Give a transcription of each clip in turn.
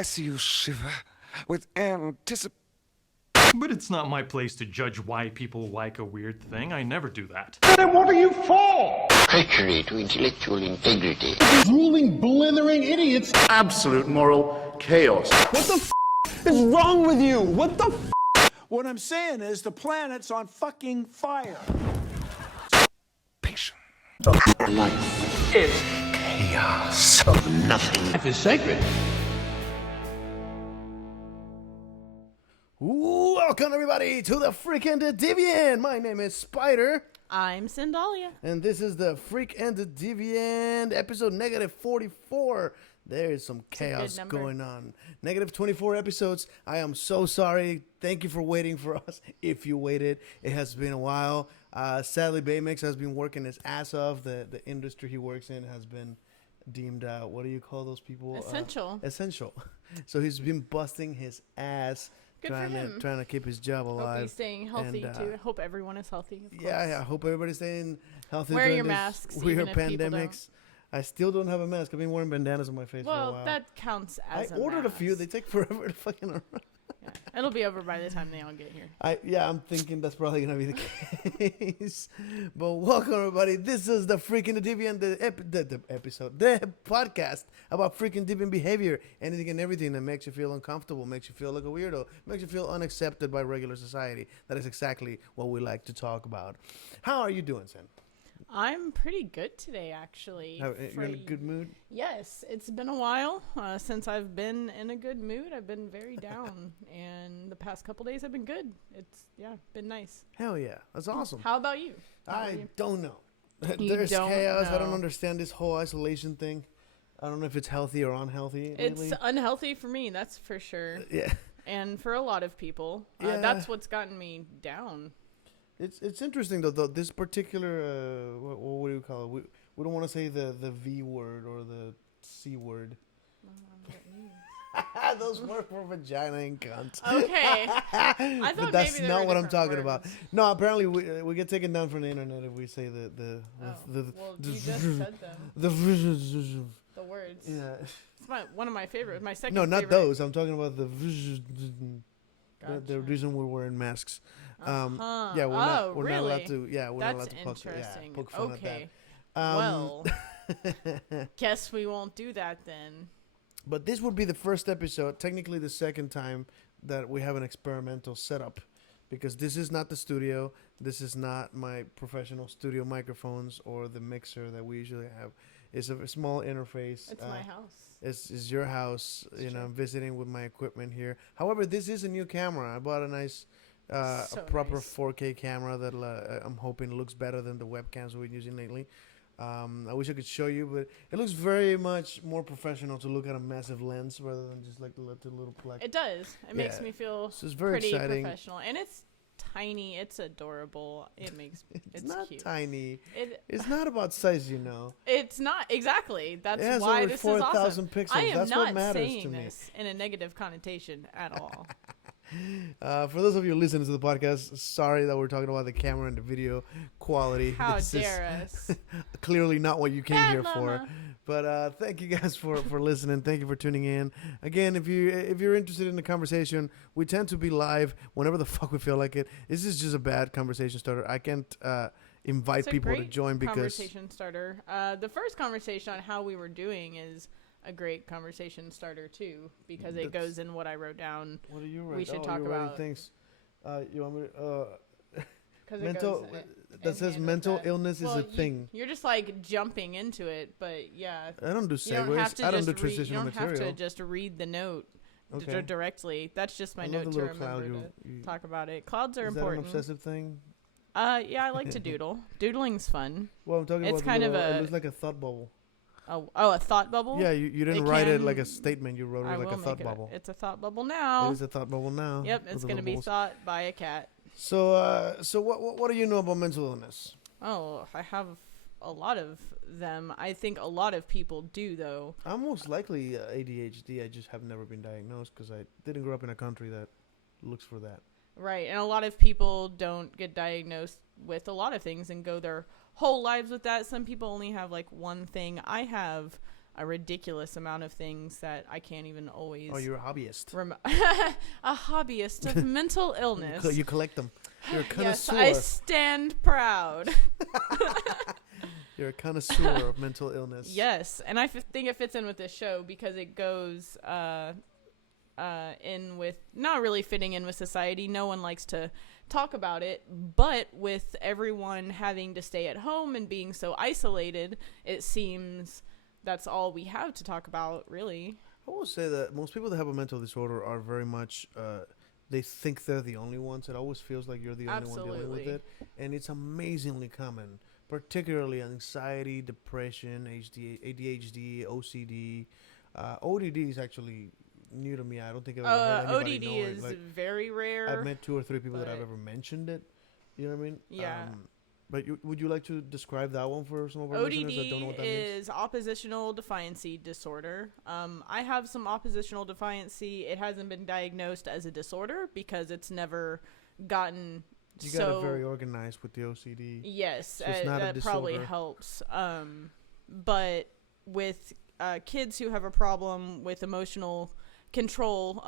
I see you shiver with anticipation. But it's not my place to judge why people like a weird thing. I never do that. Then what are you for? Treachery to intellectual integrity. Drooling, blithering idiots. Absolute moral chaos. What the is wrong with you? What the What I'm saying is the planet's on fucking fire. Patient. Life is chaos of nothing. Life is sacred. Welcome everybody to the Freak and the Deviant. My name is Spider. I'm Sandalia. And this is the Freak and the Deviant episode negative 44. There is some chaos going on. Negative 24 episodes. I am so sorry. Thank you for waiting for us. If you waited, it has been a while. Sadly, Baymax has been working his ass off. The industry he works in has been deemed, what do you call those people? Essential. Essential. So he's been busting his ass. Good for him. Trying to keep his job alive. Hope he's staying healthy too. I hope everyone is healthy. Of course. Yeah, I hope everybody's staying healthy. Wear during your this masks. weird even if people don't. pandemics. I still don't have a mask. I've been wearing bandanas on my face for a while. Well, that counts as I ordered a few. They take forever to fucking arrive. Yeah. It'll be over by the time they all get here. I'm thinking that's probably gonna be the case. But welcome everybody. This is the Freaking the Deviant, the podcast about freaking deviant behavior, anything and everything that makes you feel uncomfortable, makes you feel like a weirdo, makes you feel unaccepted by regular society. That is exactly what we like to talk about. How are you doing, Sam? I'm pretty good today, actually. You're in a good mood? Yes, it's been a while since I've been in a good mood. I've been very down, and the past couple days have been good. It's been nice. Hell yeah, that's awesome. How about you? I don't know. You There's don't chaos. I don't know. understand this whole isolation thing. I don't know if it's healthy or unhealthy. It's lately. unhealthy for me, that's for sure. Yeah. And for a lot of people. Yeah. That's what's gotten me down. It's interesting though. This particular what do you call it? We don't want to say the V word or the C word. Those work for vagina and cunt. Okay. I thought But that's maybe there not were what I'm different talking words. about. No, apparently we get taken down from the internet if we say the Well, you just said them. the The words. yeah. It's one of my favorite. My second. No, not favorite. those. I'm talking about the Gotcha. reason we're wearing masks. Uh-huh. Yeah, we're not really? allowed to. Yeah, we're That's not allowed to interesting. poke fun Okay. at that. Well, guess we won't do that then. But this would be the first episode, technically the second time that we have an experimental setup, because this is not the studio. This is not my professional studio microphones or the mixer that we usually have. It's a small interface. It's my house. It's your house. I'm visiting with my equipment here. However, this is a new camera. I bought a nice, a proper nice. 4K camera that I'm hoping looks better than the webcams we've been using lately. I wish I could show you, but it looks very much more professional to look at a massive lens rather than just like the little plug. It does. It makes Yeah. me feel So it's very pretty exciting. professional, and it's tiny. It's adorable. It makes It's it's not cute. tiny. It, It's not about size, you know. It's not exactly. That's It has why over this is 4,000 awesome. pixels. I am That's not what matters saying to me. this in a negative connotation at all. For those of you listening to the podcast, sorry that we're talking about the camera and the video quality. How This is dare us? clearly not what you came Bad here for. mama. But thank you guys for listening. Thank you for tuning in. Again, if you're interested in the conversation, we tend to be live whenever the fuck we feel like it. This is just a bad conversation starter. I can't invite It's a people to great join because conversation starter. The first conversation on how we were doing is a great conversation starter too, because it goes in what I wrote down. what are you writing? We should oh, talk you're writing about- things. You want me to, 'Cause mental it goes that says hand with mental that. illness Well, is a thing. You're just like jumping into it, but yeah. I don't do You don't have segues. to I don't just do read, transitional you don't material. have to just read the note Okay. directly. That's just my I love note the to little cloud remember to you talk about it. Clouds are is important. that an obsessive thing? Yeah, I like to doodle. Doodling's fun. Well, I'm talking It's about the kind of little, a- it looks like a thought bubble. Oh, a thought bubble? Yeah, you didn't It write it can- like a statement. You wrote I it like will a thought make it bubble. It's a thought bubble now. It is a thought bubble now. Yep, with it's the going to little be bubbles. thought by a cat. So what do you know about mental illness? Oh, I have a lot of them. I think a lot of people do, though. I'm most likely ADHD. I just have never been diagnosed because I didn't grow up in a country that looks for that. Right, and a lot of people don't get diagnosed with a lot of things and go their whole lives with that. Some people only have like one thing. I have a ridiculous amount of things that I can't even always. Oh, you're a hobbyist. A hobbyist of mental illness. You collect them. You're a Yes, connoisseur. I stand proud. You're a connoisseur of mental illness. Yes, and I think it fits in with this show because it goes in with not really fitting in with society. No one likes to talk about it, but with everyone having to stay at home and being so isolated, it seems that's all we have to talk about, really. I will say that most people that have a mental disorder are very much, they think they're the only ones. It always feels like you're the only one dealing with it. And it's amazingly common, particularly anxiety, depression, ADHD, OCD. ODD is actually new to me. I don't think I've ever heard anybody ODD know it. is Like, very rare. I've met 2 or 3 people that but- I've ever mentioned it. You know what I mean? Yeah. But would you like to describe that one for some of our listeners that don't know what ODD that means? is oppositional defiancy disorder. I have some oppositional defiancy. It hasn't been diagnosed as a disorder because it's never gotten You got it very organized with the OCD. Yes, So it's not a that probably disorder. helps. But with kids who have a problem with emotional control,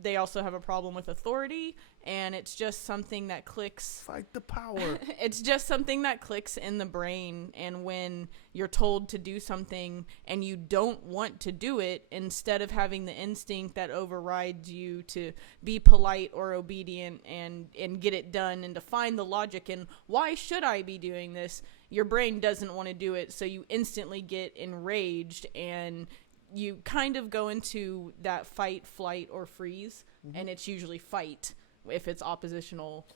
they also have a problem with authority, and it's just something that clicks. Fight the power. It's just something that clicks in the brain, and when you're told to do something and you don't want to do it, instead of having the instinct that overrides you to be polite or obedient and get it done and to find the logic in why should I be doing this, your brain doesn't want to do it, so you instantly get enraged and you kind of go into that fight, flight, or freeze, and it's usually fight if it's oppositional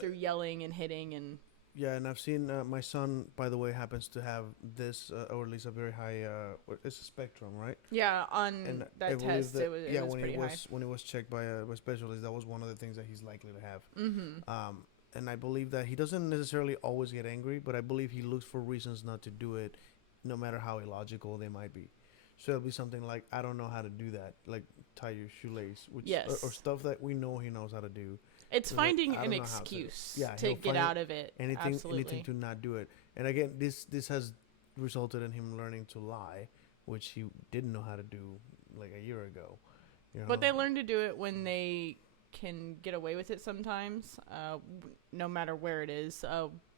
through yelling and hitting and. Yeah, and I've seen my son, by the way, happens to have this, or at least a very high. It's a spectrum, right? Yeah, on And I that believe test, it was when pretty he high. was when he was checked by a specialist, that was one of the things that he's likely to have. Mm-hmm. And I believe that he doesn't necessarily always get angry, but I believe he looks for reasons not to do it, no matter how illogical they might be. So it'll be something like, I don't know how to do that, like tie your shoelace, which Yes. or stuff that we know he knows how to do. It's So like, finding I an don't know how to. excuse Yeah, to he'll get find out of it. Anything Absolutely. to not do it. And again, this has resulted in him learning to lie, which he didn't know how to do like a year ago. You know? But they learn to do it when they can get away with it sometimes, no matter where it is.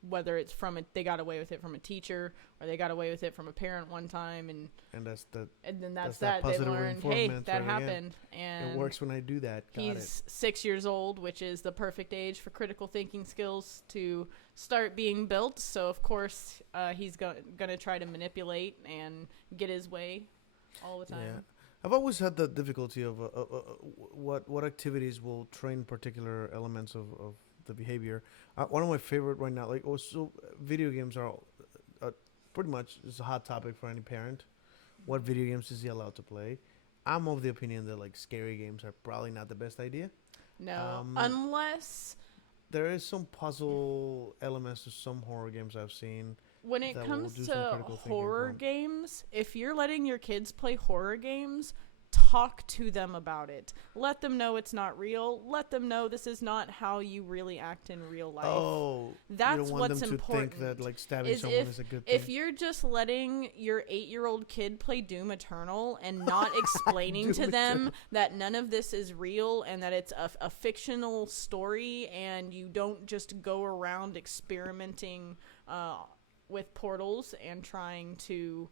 Whether it's they got away with it from a teacher or they got away with it from a parent one time, and then that's that that. They positive learned, hey, reinforcement that right again. happened, and It works when I do that. Got he's 6 years old, which is the perfect age for critical thinking skills to start being built. So of course, he's gonna try to manipulate and get his way all the time. Yeah. I've always had the difficulty of what activities will train particular elements of the behavior. One of my favorite right now, like also video games are pretty much is a hot topic for any parent. What video games is he allowed to play? I'm of the opinion that like scary games are probably not the best idea. No, unless there is some puzzle elements to some horror games I've seen. when it that will comes do some to critical thinking horror from. games, if you're letting your kids play horror games, talk to them about it. Let them know it's not real. Let them know this is not how you really act in real life. Oh, That's you don't want what's them to important. think that like stabbing is someone is a good thing. if you're just letting your 8-year-old kid play Doom Eternal and not explaining to Doom them Eternal. that none of this is real and that it's a fictional story and you don't just go around experimenting with portals and trying to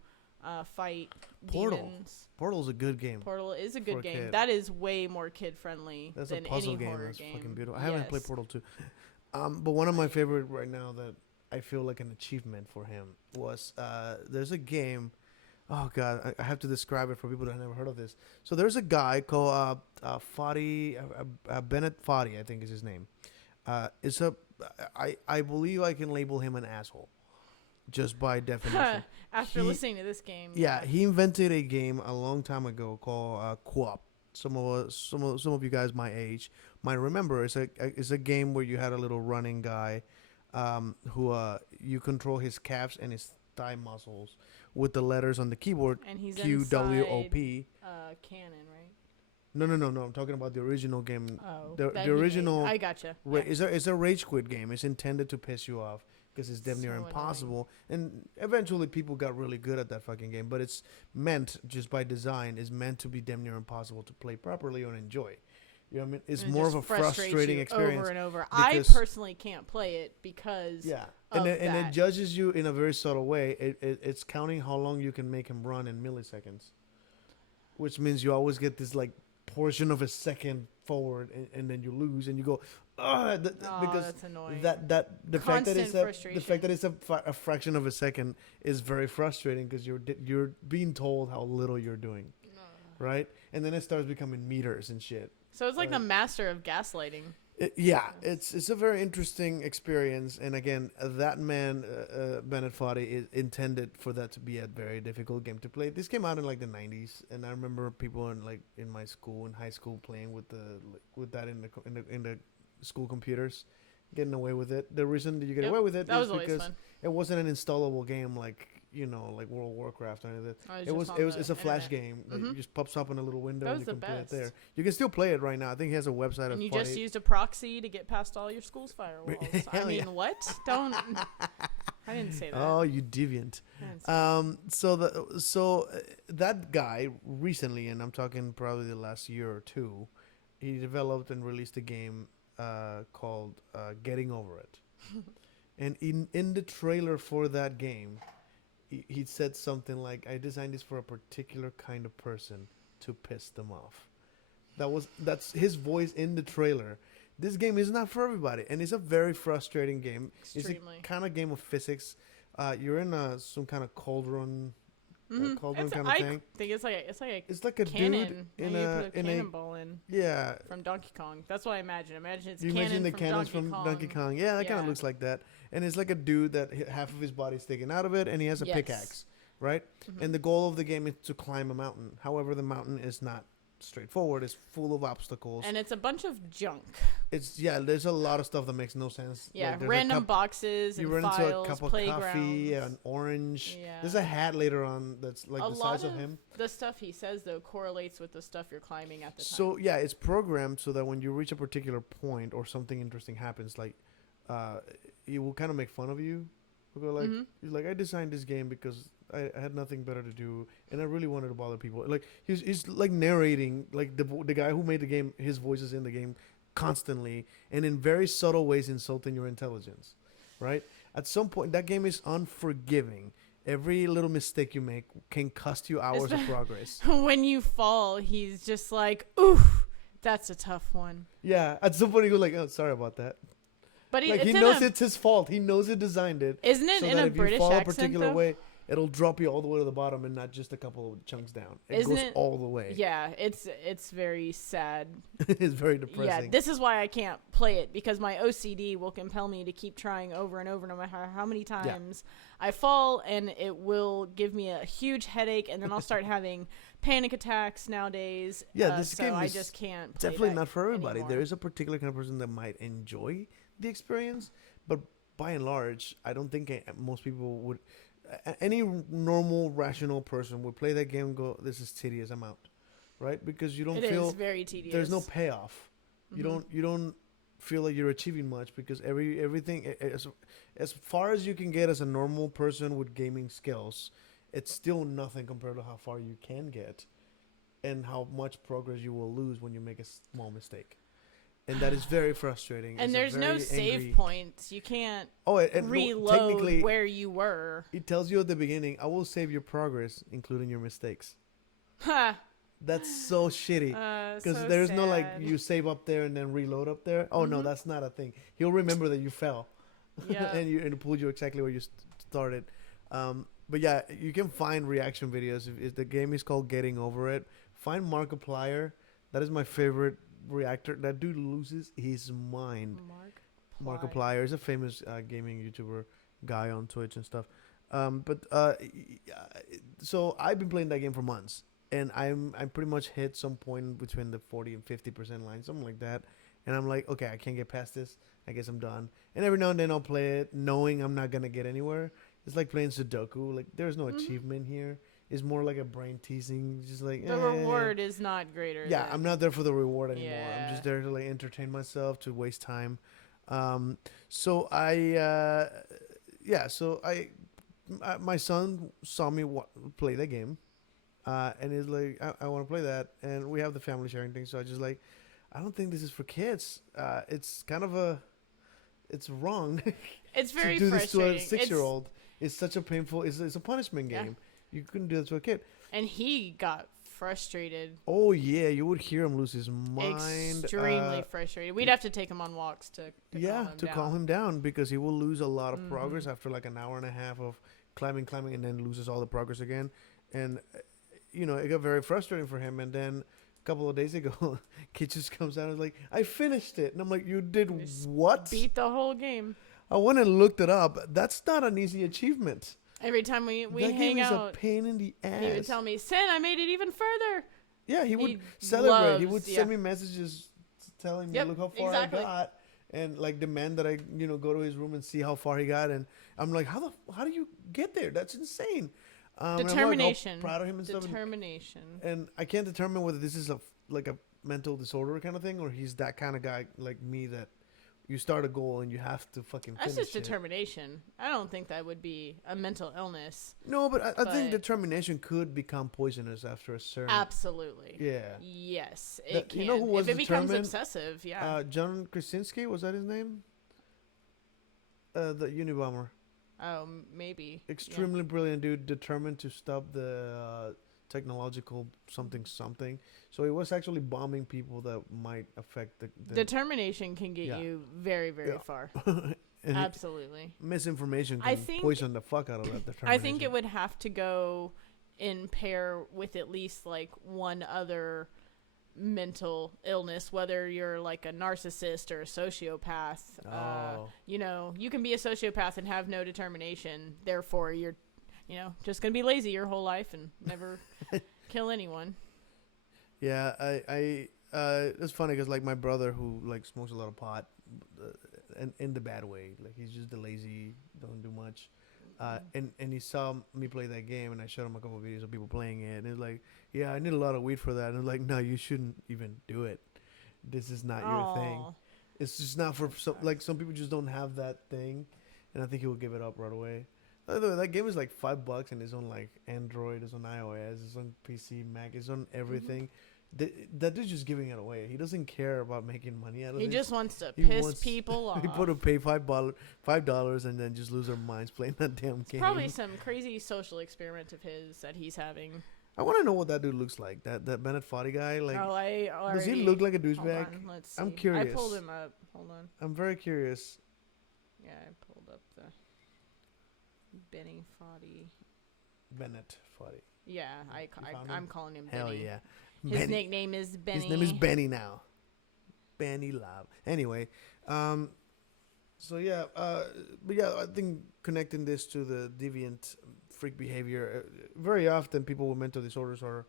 fight Portal. demons. Portal's a good game. Portal is a For good a game. kid. That is way more kid friendly That's than a puzzle any game. horror That's game. fucking beautiful. I haven't played Yes. Portal 2. But one of my favorite right now that I feel like an achievement for him was there's a game. Oh god, I have to describe it for people that have never heard of this. So there's a guy called Fadi, Bennett Fadi, I think is his name. I believe I can label him an asshole, just by definition. After He- listening to this game, Yeah, he invented a game a long time ago called Co-op. Some of you guys my age might remember. It's a game where you had a little running guy, who you control his calves and his thigh muscles with the letters on the keyboard. and he's QWOP. canon, right? No. I'm talking about the original game. Oh, The that he made. original. I gotcha. It's a rage quit game. It's intended to piss you off. because it's damn near So annoying. impossible. And eventually people got really good at that fucking game, but it's meant, just by design, is meant to be damn near impossible to play properly or enjoy. You know what I mean? It's And it more of just a frustrating frustrates you experience. over and over. I because- personally can't play it because Yeah, of and it that. judges you in a very subtle way. It's counting how long you can make him run in milliseconds, which means you always get this like portion of a second forward, and then you lose, and you go, oh, because that's annoying. the fact that Constant it's the frustration. fact that it's a fraction of a second is very frustrating because you're being told how little you're doing, right? And then it starts becoming meters and shit. So it's like the master of gaslighting. It's a very interesting experience, and again, that man, Bennett Foddy, is intended for that to be a very difficult game to play. This came out in like the '90s, and I remember people in my school, in high school, playing with that in the school computers, getting away with it. The reason that you get Yep, away with it that is was always because fun. it wasn't an installable game like World of Warcraft or anything. Oh, It's a flash internet. game that just pops up in a little window That and was you the can play it best. there. You can still play it right now. I think he has a website. And you of just used a proxy to get past all your school's firewalls. I Hell mean, yeah. what? Don't. I didn't say that. Oh, you deviant. I didn't say that. So that guy recently, and I'm talking probably the last year or two, he developed and released a game called Getting Over It. And in the trailer for that game, he said something like, "I designed this for a particular kind of person to piss them off." That's his voice in the trailer. This game is not for everybody, and it's a very frustrating game. Extremely. It's a kind of game of physics. You're in some kind of cauldron, cauldron It's, kind of I thing. think it's like It's like a cannon. dude You put a in a cannonball in yeah. from Donkey Kong. That's what I imagine. Imagine it's You cannon imagine the from cannons Donkey from Kong. Donkey Kong. Yeah, that kind of Yeah. looks like that. And it's like a dude that half of his body's sticking out of it, and he has a Yes. pickaxe, right? And the goal of the game is to climb a mountain. However, the mountain is not straightforward. It's full of obstacles. And it's a bunch of junk. There's a lot of stuff that makes no sense. Yeah, Like, there's a random cup- boxes You and run files, into a cup of playgrounds. coffee, an orange. Yeah. There's a hat later on that's like a the lot size of him. the stuff he says though correlates with the stuff you're climbing at the time. So yeah, it's programmed so that when you reach a particular point or something interesting happens, like he will kind of make fun of you. He'll go like, he's like, I designed this game because I had nothing better to do, and I really wanted to bother people. Like he's like narrating, like the guy who made the game, his voice is in the game constantly, and in very subtle ways insulting your intelligence, right? At some point, that game is unforgiving. Every little mistake you make can cost you hours of progress. When you fall, he's just like, "Oof, that's a tough one." Yeah, at some point you go like, oh, sorry about that. But Like he it's knows in a, it's his fault. He knows it designed it. Isn't it so in that a if British you fall a accent, particular though? way, it'll drop you all the way to the bottom and not just a couple of chunks down. It Isn't goes it- all the way. Yeah, it's very sad. It's very Yeah, depressing. this is why I can't play it, because my OCD will compel me to keep trying over and over, no matter how many times I fall, and it will give me a huge headache, and then I'll start having panic attacks nowadays. This so game I is just can't. Play definitely that not for everybody. anymore. There is a particular kind of person that might enjoy the experience, but by and large, I don't think most people would. Any normal, rational person would play that game and go, "This is tedious. I'm out," right? Because you don't It feel is very tedious. there's no payoff. You don't feel like you're achieving much because everything as far as you can get as a normal person with gaming skills, it's still nothing compared to how far you can get and how much progress you will lose when you make a small mistake. And that is very frustrating. And It's a there's no very save angry- points. You can't Oh, and reload technically, where you were. it tells you at the beginning, "I will save your progress, including your mistakes." Ha! That's so shitty. Because So there's no like sad. you save up there and then reload up there. Oh no, that's not a thing. He'll remember that you fell. Yeah. and it pulled you exactly where you started. But yeah, you can find reaction videos. If the game is called Getting Over It, find Markiplier. That is my favorite reactor. That dude loses his mind. Markiplier is a famous gaming YouTuber guy on Twitch and stuff. So I've been playing that game for months, and I'm pretty much hit some point between the 40 and 50% line, something like that. And I'm like, okay, I can't get past this. I guess I'm done. And every now and then I'll play it, knowing I'm not gonna get anywhere. It's like playing Sudoku. Like there's no achievement here. It's more like a brain teasing, just like The reward is not greater. Yeah, than- I'm not there for the reward anymore. I'm Yeah. just there to like entertain myself, to waste time. So I yeah, so my son saw me play the game, and he's like, I want to play that, and we have the family sharing thing. So I just like, I don't think this is for kids. It's kind of it's wrong. It's very to do this to frustrating. a 6-year-old. It's such a painful. It's a punishment game. You couldn't do that to a kid. And he got frustrated. Oh yeah, you would hear him lose his mind. Extremely frustrated. We'd have to take him on walks to calm him down because he will lose a lot of progress after like an hour and a half of climbing, and then loses all the progress again. And it got very frustrating for him. And then a couple of days ago, kid just comes out and is like, "I finished it," and I'm like, "You did what?" Beat the whole game. I went and looked it up. That's not an easy achievement. Every time we that hang game out, is a pain in the ass. he would tell me, "Sin, I made it even further." Yeah, he would He celebrate. He would loves- send me messages telling me, Yep, "Look how far exactly. I got," and like demand that I, go to his room and see how far he got. And I'm like, how do you get there? That's insane. And I'm like, all Determination. proud of him and stuff. Determination. And I can't determine whether this is a mental disorder kind of thing or he's that kind of guy like me that you start a goal and you have to fucking finish That's just it. determination. I don't think that would be a mental illness. No, but I think But- determination could become poisonous after a certain. Absolutely. Yeah. Yes, it That- can. you know who was if it becomes determined? obsessive, yeah. John Krasinski, was that his name? The Unabomber. Oh, maybe. Extremely brilliant dude, determined to stop the technological something. So he was actually bombing people that might affect the Determination can get Yeah. you very, very Yeah. far. and Absolutely. misinformation I can think- poison the fuck out of that determination. I think it would have to go in pair with at least like one other mental illness, whether you're like a narcissist or a sociopath. You can be a sociopath and have no determination. Therefore, you're, just going to be lazy your whole life and never kill anyone. Yeah, I it's funny because like my brother who like smokes a lot of pot, and in the bad way, like he's just the lazy, don't do much. And he saw me play that game, and I showed him a couple of videos of people playing it, and he's like, "Yeah, I need a lot of weed for that." And I'm like, "No, you shouldn't even do it. This is not your thing. Aw. It's just not for some people just don't have that thing." And I think he will give it up right away. By the way, that game is like $5, and it's on like Android, it's on iOS, it's on PC, Mac, it's on everything. That dude's just giving it away. He doesn't care about making money out of it. He just wants to He piss wants- people off. People to pay $5 and then just lose their minds playing that damn game. Probably some crazy social experiment of his that he's having. I want to know what that dude looks like. That Bennett Foddy guy. Like, I already, does he look like a hold douchebag? on, let's see. I'm curious. I pulled him up. Hold on. I'm very curious. Yeah, I pulled up the Benny Foddy. Bennett Foddy. Yeah, found I'm him? calling him Hell Benny. yeah. His Benny. nickname is Benny. His name is Benny now. Benny Love. Anyway, so yeah, but yeah, I think connecting this to the deviant freak behavior, very often people with mental disorders are,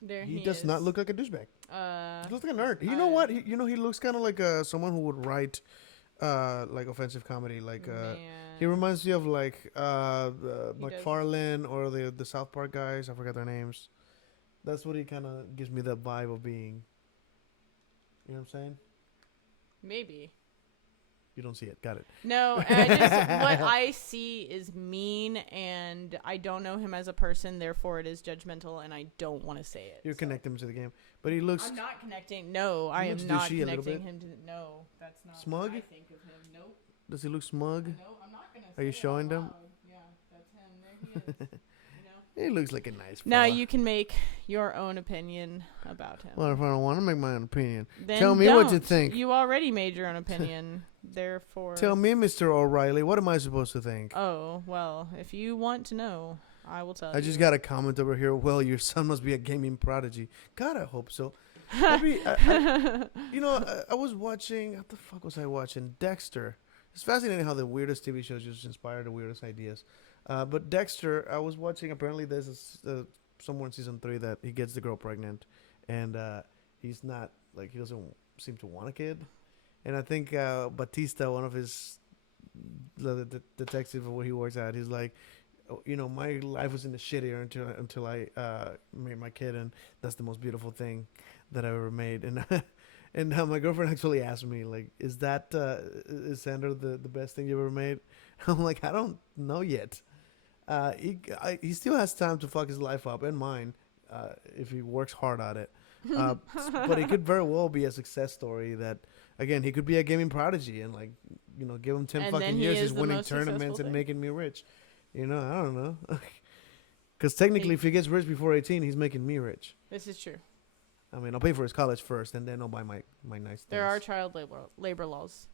There he does is. not look like a douchebag. He looks like a nerd. You know what? He looks kind of like someone who would write, like offensive comedy. Like, he Man. reminds me of like He does. McFarlane or the South Park guys. I forgot their names. That's what he kind of gives me that vibe of being. You know what I'm saying? Maybe. You don't see it. Got it. No, what I see is mean, and I don't know him as a person. Therefore, it is judgmental, and I don't want to say it. You're connecting him to the game, but he looks I'm not connecting. No, I am looks not douchey a little connecting bit. him to. No, that's not. Smug? What I think of him. Nope. Does he look smug? No, I'm not gonna. Are you say it showing out them? loud. Yeah, that's him. There he is. He looks like a nice. Now fella. you can make your own opinion about him. Well, if I don't want to make my own opinion, Then tell me what you don't. think. You already made your own opinion. Therefore. Tell me, Mr. O'Reilly, what am I supposed to think? Oh well, if you want to know, I will tell you. I just got a comment over here. Well, your son must be a gaming prodigy. God, I hope so. Maybe, I was watching. What the fuck was I watching? Dexter. It's fascinating how the weirdest TV shows just inspire the weirdest ideas. But Dexter, I was watching. Apparently, there's somewhere in season 3 that he gets the girl pregnant, and he's not like he doesn't seem to want a kid. And I think Batista, one of his the detective where he works at, he's like, oh, my life was in the shitter until I made my kid, and that's the most beautiful thing that I ever made. And And my girlfriend actually asked me, like, is is Sandra the best thing you ever made? I'm like, I don't know yet. He still has time to fuck his life up and mine if he works hard at it. But it could very well be a success story that, again, he could be a gaming prodigy and, like, give him 10 And fucking then he years, is he's the winning most tournaments successful and thing. making me rich. I don't know. Because technically, if he gets rich before 18, he's making me rich. This is true. I mean, I'll pay for his college first, and then I'll buy my nice things. There are child labor laws.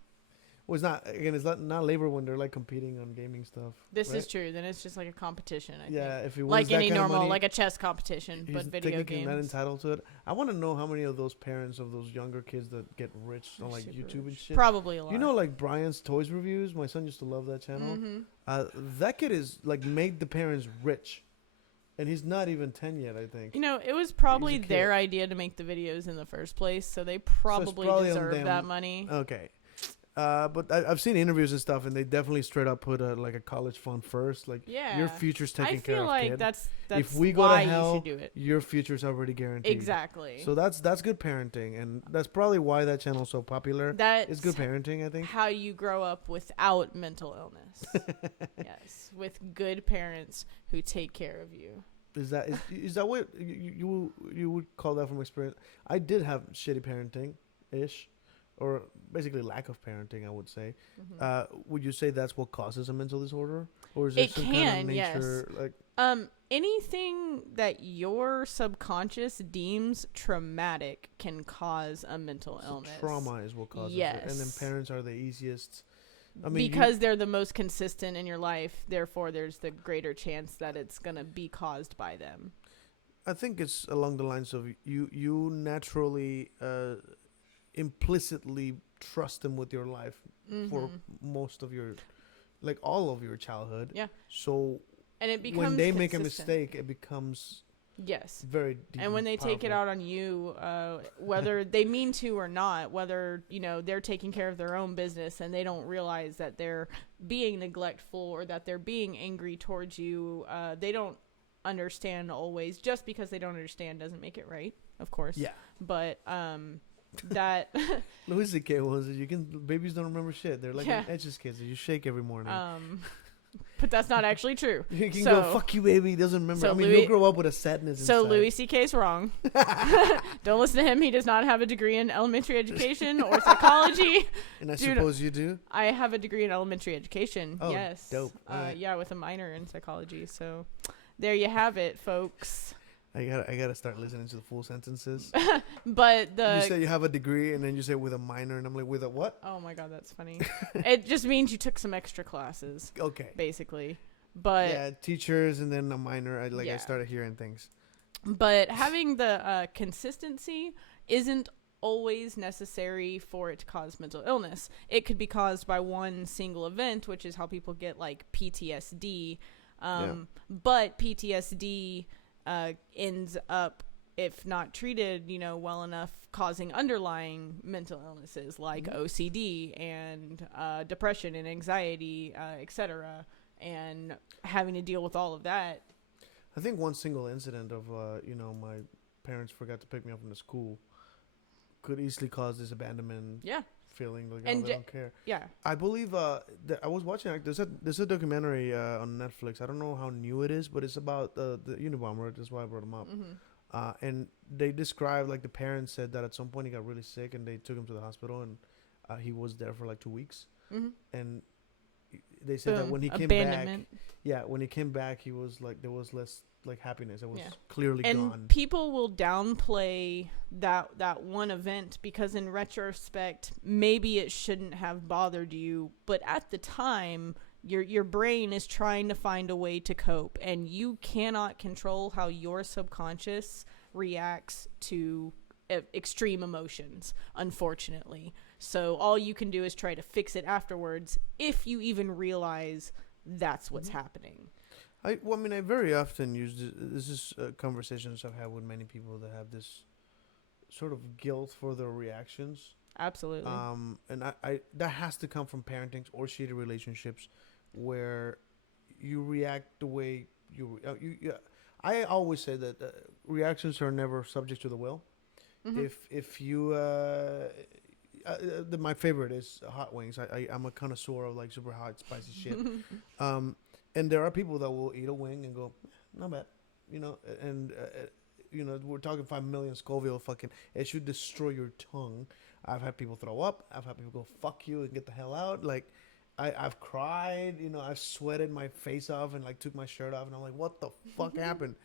Well, it's not labor when they're like competing on gaming stuff. This right? is true. Then it's just like a competition. I Yeah, think. if he wins Like that any kind of normal, money, like a chess competition, he's but video technically not games. entitled to it. I want to know how many of those parents of those younger kids that get rich on like Super YouTube and rich. shit. Probably a lot. Like Brian's Toys Reviews. My son used to love that channel. Mm-hmm. That kid is like made the parents rich, and he's not even 10 yet. I think. It was probably kid. their idea to make the videos in the first place, so they So it's probably probably on deserve them. that money. Okay. But I've seen interviews and stuff, and they definitely straight up put a college fund first. Like, Yeah. your future's taken I care feel of, like kid. that's If we go why to hell, you should do it. your future's already guaranteed. Exactly. So that's good parenting, and that's probably why that channel's so popular. That's It's good parenting, I think. how you grow up without mental illness. Yes, with good parents who take care of you. Is that what you would call that from experience? I did have shitty parenting, ish, or basically lack of parenting, I would say. Would you say that's what causes a mental disorder, or is it some kind of nature? Yes. Like, Anything that your subconscious deems traumatic can cause a mental illness. trauma is what causes Yes. it, and then parents are the easiest. I mean, because they're the most consistent in your life, therefore there's the greater chance that it's going to be caused by them. I think it's along the lines of you naturally implicitly trust them with your life for most of your, like, all of your childhood. Yeah. So And it becomes when they make a consistent. mistake, it becomes Yes. very deep. And when they take it out on you, whether they mean to or not, whether, they're taking care of their own business and they don't realize that they're being neglectful or that they're being angry towards you, they don't understand always. Just because they don't understand doesn't make it right, of course. Yeah. But that Louis C.K. was it? Babies don't remember shit. They're like Yeah. etch kids that you shake every morning. but that's not actually true. You can So- go, fuck you, baby. He doesn't remember. so I mean, Louis- he'll grow up with a sadness So inside. Louis C.K.'s wrong. Don't listen to him. He does not have a degree in elementary education or psychology. And I Dude, suppose you do? I have a degree in elementary education. Oh, yes. dope. Alright. Yeah, with a minor in psychology. So there you have it, folks. I gotta start listening to the full sentences. But You say you have a degree, and then you say with a minor, and I'm like, with a what? oh my god, that's funny. It just means you took some extra classes, Okay. basically. But Yeah, teachers, and then a minor. I Yeah. started hearing things. But having the consistency isn't always necessary for it to cause mental illness. It could be caused by one single event, which is how people get like PTSD. But PTSD ends up, if not treated, well enough, causing underlying mental illnesses like OCD and depression and anxiety, etc. And having to deal with all of that. I think one single incident of, my parents forgot to pick me up from the school could easily cause this abandonment Yeah. feeling. Like, And they don't care. Yeah. I believe that I was watching. There's a documentary on Netflix. I don't know how new it is, but it's about the Unabomber. That's why I brought him up. And they described, like, the parents said that at some point he got really sick, and they took him to the hospital, and he was there for like 2 weeks. And they said that when he came back, he was like, there was less like happiness. It was clearly and gone. people will downplay that one event because in retrospect maybe it shouldn't have bothered you, but at the time your brain is trying to find a way to cope, and you cannot control how your subconscious reacts to extreme emotions, unfortunately. So all you can do is try to fix it afterwards, if you even realize that's what's happening. I very often use this is conversations I've had with many people that have this sort of guilt for their reactions. Absolutely. And I that has to come from parenting or shitty relationships where you react the way you I always say that reactions are never subject to the will. If you my favorite is hot wings. I'm a connoisseur of like super hot spicy shit. And there are people that will eat a wing and go, not bad, and we're talking 5 million Scoville. Fucking, it should destroy your tongue. I've had people throw up. I've had people go fuck you and get the hell out. Like, I've cried. I've sweated my face off and like took my shirt off and I'm like, what the fuck happened?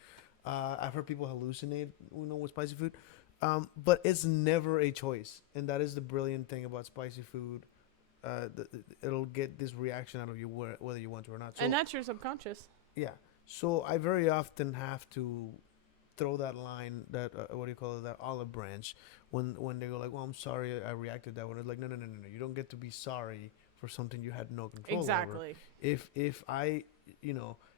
I've heard people hallucinate, with spicy food. But it's never a choice, and that is the brilliant thing about spicy food. It'll get this reaction out of you whether you want to or not. So, and that's your subconscious. Yeah. So I very often have to throw that line, that that olive branch, when they go like, "Well, I'm sorry, I reacted that way." It's like, no. You don't get to be sorry for something you had no control exactly. over.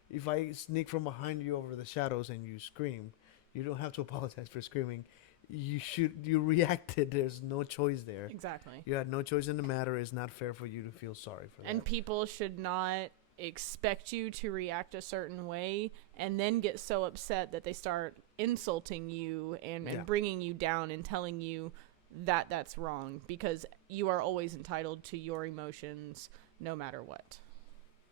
If I sneak from behind you over the shadows and you scream, you don't have to apologize for screaming. You reacted. There's no choice there. Exactly. You had no choice in the matter. It's not fair for you to feel sorry for that. And people should not expect you to react a certain way and then get so upset that they start insulting you and bringing you down and telling you that that's wrong, because you are always entitled to your emotions no matter what.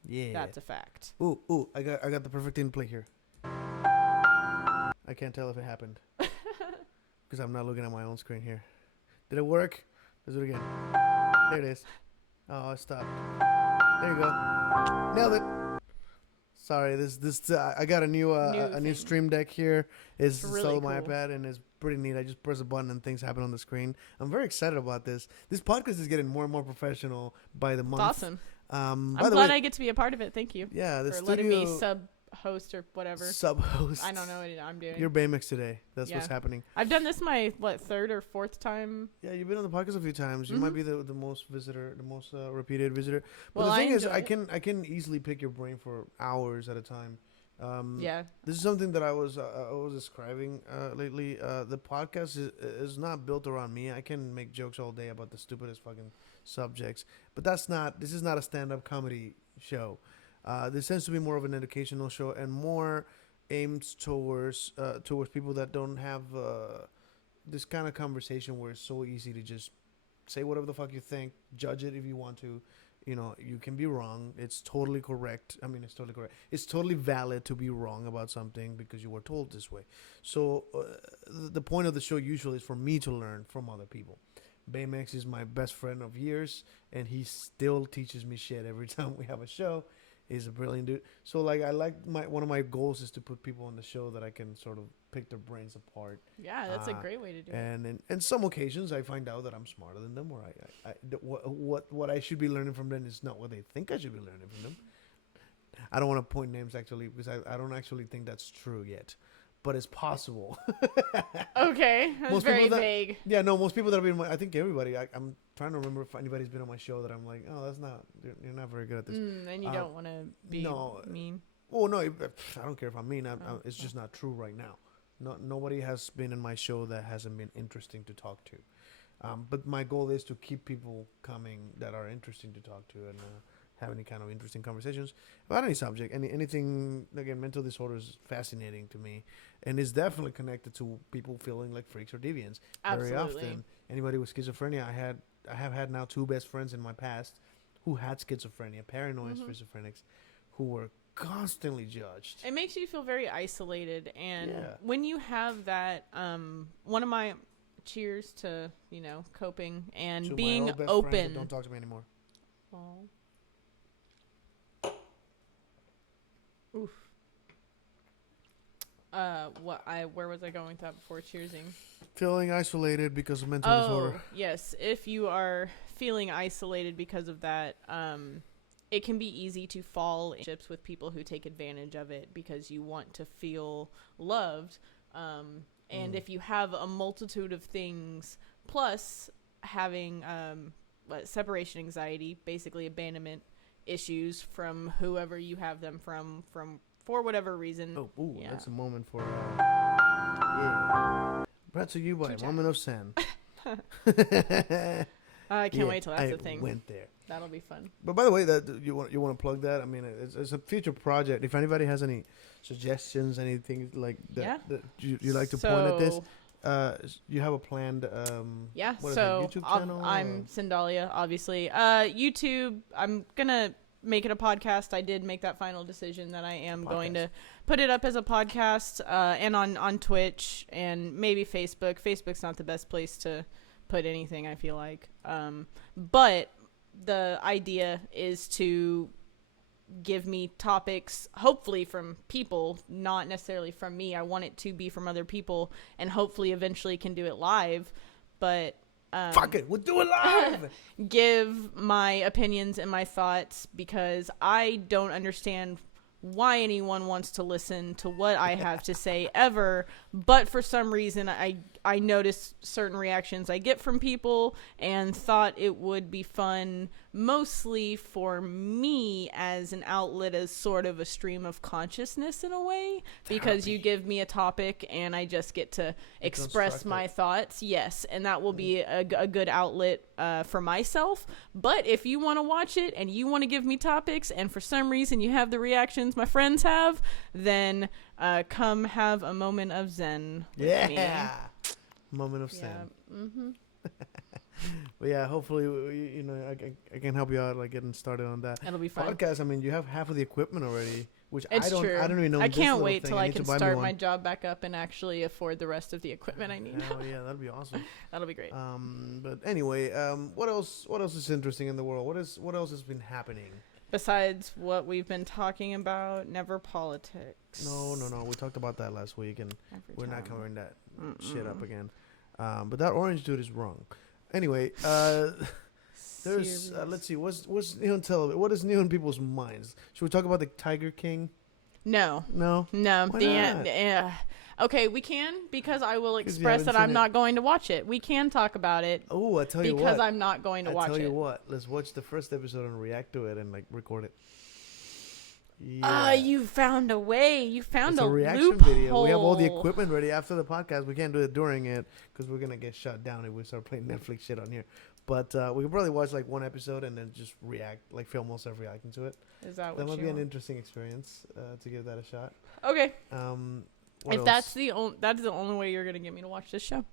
Yeah. That's a fact. Ooh, I got the perfect in play here. I can't tell if it happened. Because I'm not looking at my own screen here. Did it work? Let's do it again. There it is. Oh, it stopped. There you go. Nailed it. Sorry, this I got a new Stream Deck here. It's really installed on my cool. iPad and it's pretty neat. I just press a button and things happen on the screen. I'm very excited about this. This podcast is getting more and more professional by the month. It's awesome. I'm by the glad way, I get to be a part of it. Thank you. Yeah, the for studio letting me sub-host or whatever. Sub-host. I don't know what I'm doing. You're Baymax today. That's what's happening. I've done this my third or fourth time. Yeah, you've been on the podcast a few times. You might be the most repeated visitor. But Well, the thing is, enjoy I can easily pick your brain for hours at a time. Yeah. This is something that I was describing lately. The podcast is not built around me. I can make jokes all day about the stupidest fucking subjects, but this is not a stand-up comedy show. This tends to be more of an educational show and more aimed towards people that don't have this kind of conversation where it's so easy to just say whatever the fuck you think, judge it if you want to. You can be wrong. It's totally correct. I mean, it's totally correct. It's totally valid to be wrong about something because you were told this way. So the point of the show usually is for me to learn from other people. Baymax is my best friend of years, and he still teaches me shit every time we have a show. He's a brilliant dude. So one of my goals is to put people on the show that I can sort of pick their brains apart. Yeah, that's a great way to do it. And in some occasions, I find out that I'm smarter than them, or what I should be learning from them is not what they think I should be learning from them. I don't want to point names actually because I don't actually think that's true yet, but it's possible. Okay, that's very vague. Yeah, no, most people that have been, I think everybody. I'm trying to remember if anybody's been on my show that I'm like, oh, that's not. You're not very good at this. And you don't want to be mean. Oh no, I don't care if I'm mean. It's just not true right now. Nobody has been in my show that hasn't been interesting to talk to. But my goal is to keep people coming that are interesting to talk to and have any kind of interesting conversations about any subject. Anything, again, mental disorders is fascinating to me. And it's definitely connected to people feeling like freaks or deviants. Absolutely. Very often, anybody with schizophrenia, I have had now 2 best friends in my past who had schizophrenia, paranoid schizophrenics, who were constantly judged. It makes you feel very isolated, and when you have that, one of my cheers to coping and to being my old best open. friends that don't talk to me anymore. Oh. Oof. Where was I going with that before cheersing? Feeling isolated because of mental disorder. Yes. If you are feeling isolated because of that, it can be easy to fall in relationships with people who take advantage of it because you want to feel loved. And if you have a multitude of things, plus having separation anxiety, basically abandonment issues from whoever you have them from for whatever reason. That's a moment for brought to you by Moment of Zen. I can't wait till that's the thing. Went there. That'll be fun. But by the way, that you want to plug that? I mean, it's a future project. If anybody has any suggestions, anything like that, that you like to point at this, You have a planned Yeah, what is so it, YouTube channel? I'm Sindalia, obviously. YouTube, I'm gonna make it a podcast. I did make that final decision that I am going to put it up as a podcast, and on Twitch and maybe Facebook. Facebook's not the best place to put anything, I feel like. But the idea is to give me topics, hopefully from people, not necessarily from me. I want it to be from other people, and hopefully eventually can do it live. But fuck it, we'll do it live. Give my opinions and my thoughts, because I don't understand why anyone wants to listen to what I have to say ever, but for some reason I notice certain reactions I get from people and thought it would be fun, mostly for me as an outlet, as sort of a stream of consciousness in a way, because you give me a topic and I just get to express my thoughts. Yes, and that will be a good outlet for myself. But if you want to watch it and you want to give me topics, and for some reason you have the reactions my friends have, then come have a moment of zen with me. Moment of zen. Mm-hmm. But yeah, hopefully, you know, I can help you out, like getting started on that. It'll be fun. Podcast. I mean, you have half of the equipment already, which It's I don't. true. I don't even know. I this can't little wait thing. till I need can to buy me start one. my job back up and actually afford the rest of the equipment I need. Hell yeah, that'd be awesome. That'll be great. But anyway, what else? What else is interesting in the world? What else has been happening? Besides what we've been talking about, never politics. No. We talked about that last week, and we're not covering that shit up again. But that orange dude is wrong. Anyway, there's let's see, what's new on television? What is new in people's minds? Should we talk about the Tiger King? No. No. Why not? Okay, we can, because I will express that I'm not going to watch it. We can talk about it. Oh, I tell you what. Because I'm not going to watch it. I tell you what. Let's watch the first episode and react to it and like record it. Yeah. You found a way. You found a reaction loophole. video. We have all the equipment ready after the podcast. We can't do it during it because we're gonna get shut down if we start playing Netflix shit on here. But we could probably watch like one episode and then just react, like film ourselves reacting to it. Is that what that might you be an want? interesting experience to give that a shot. Okay. What if else? that's the only way you're gonna get me to watch this show,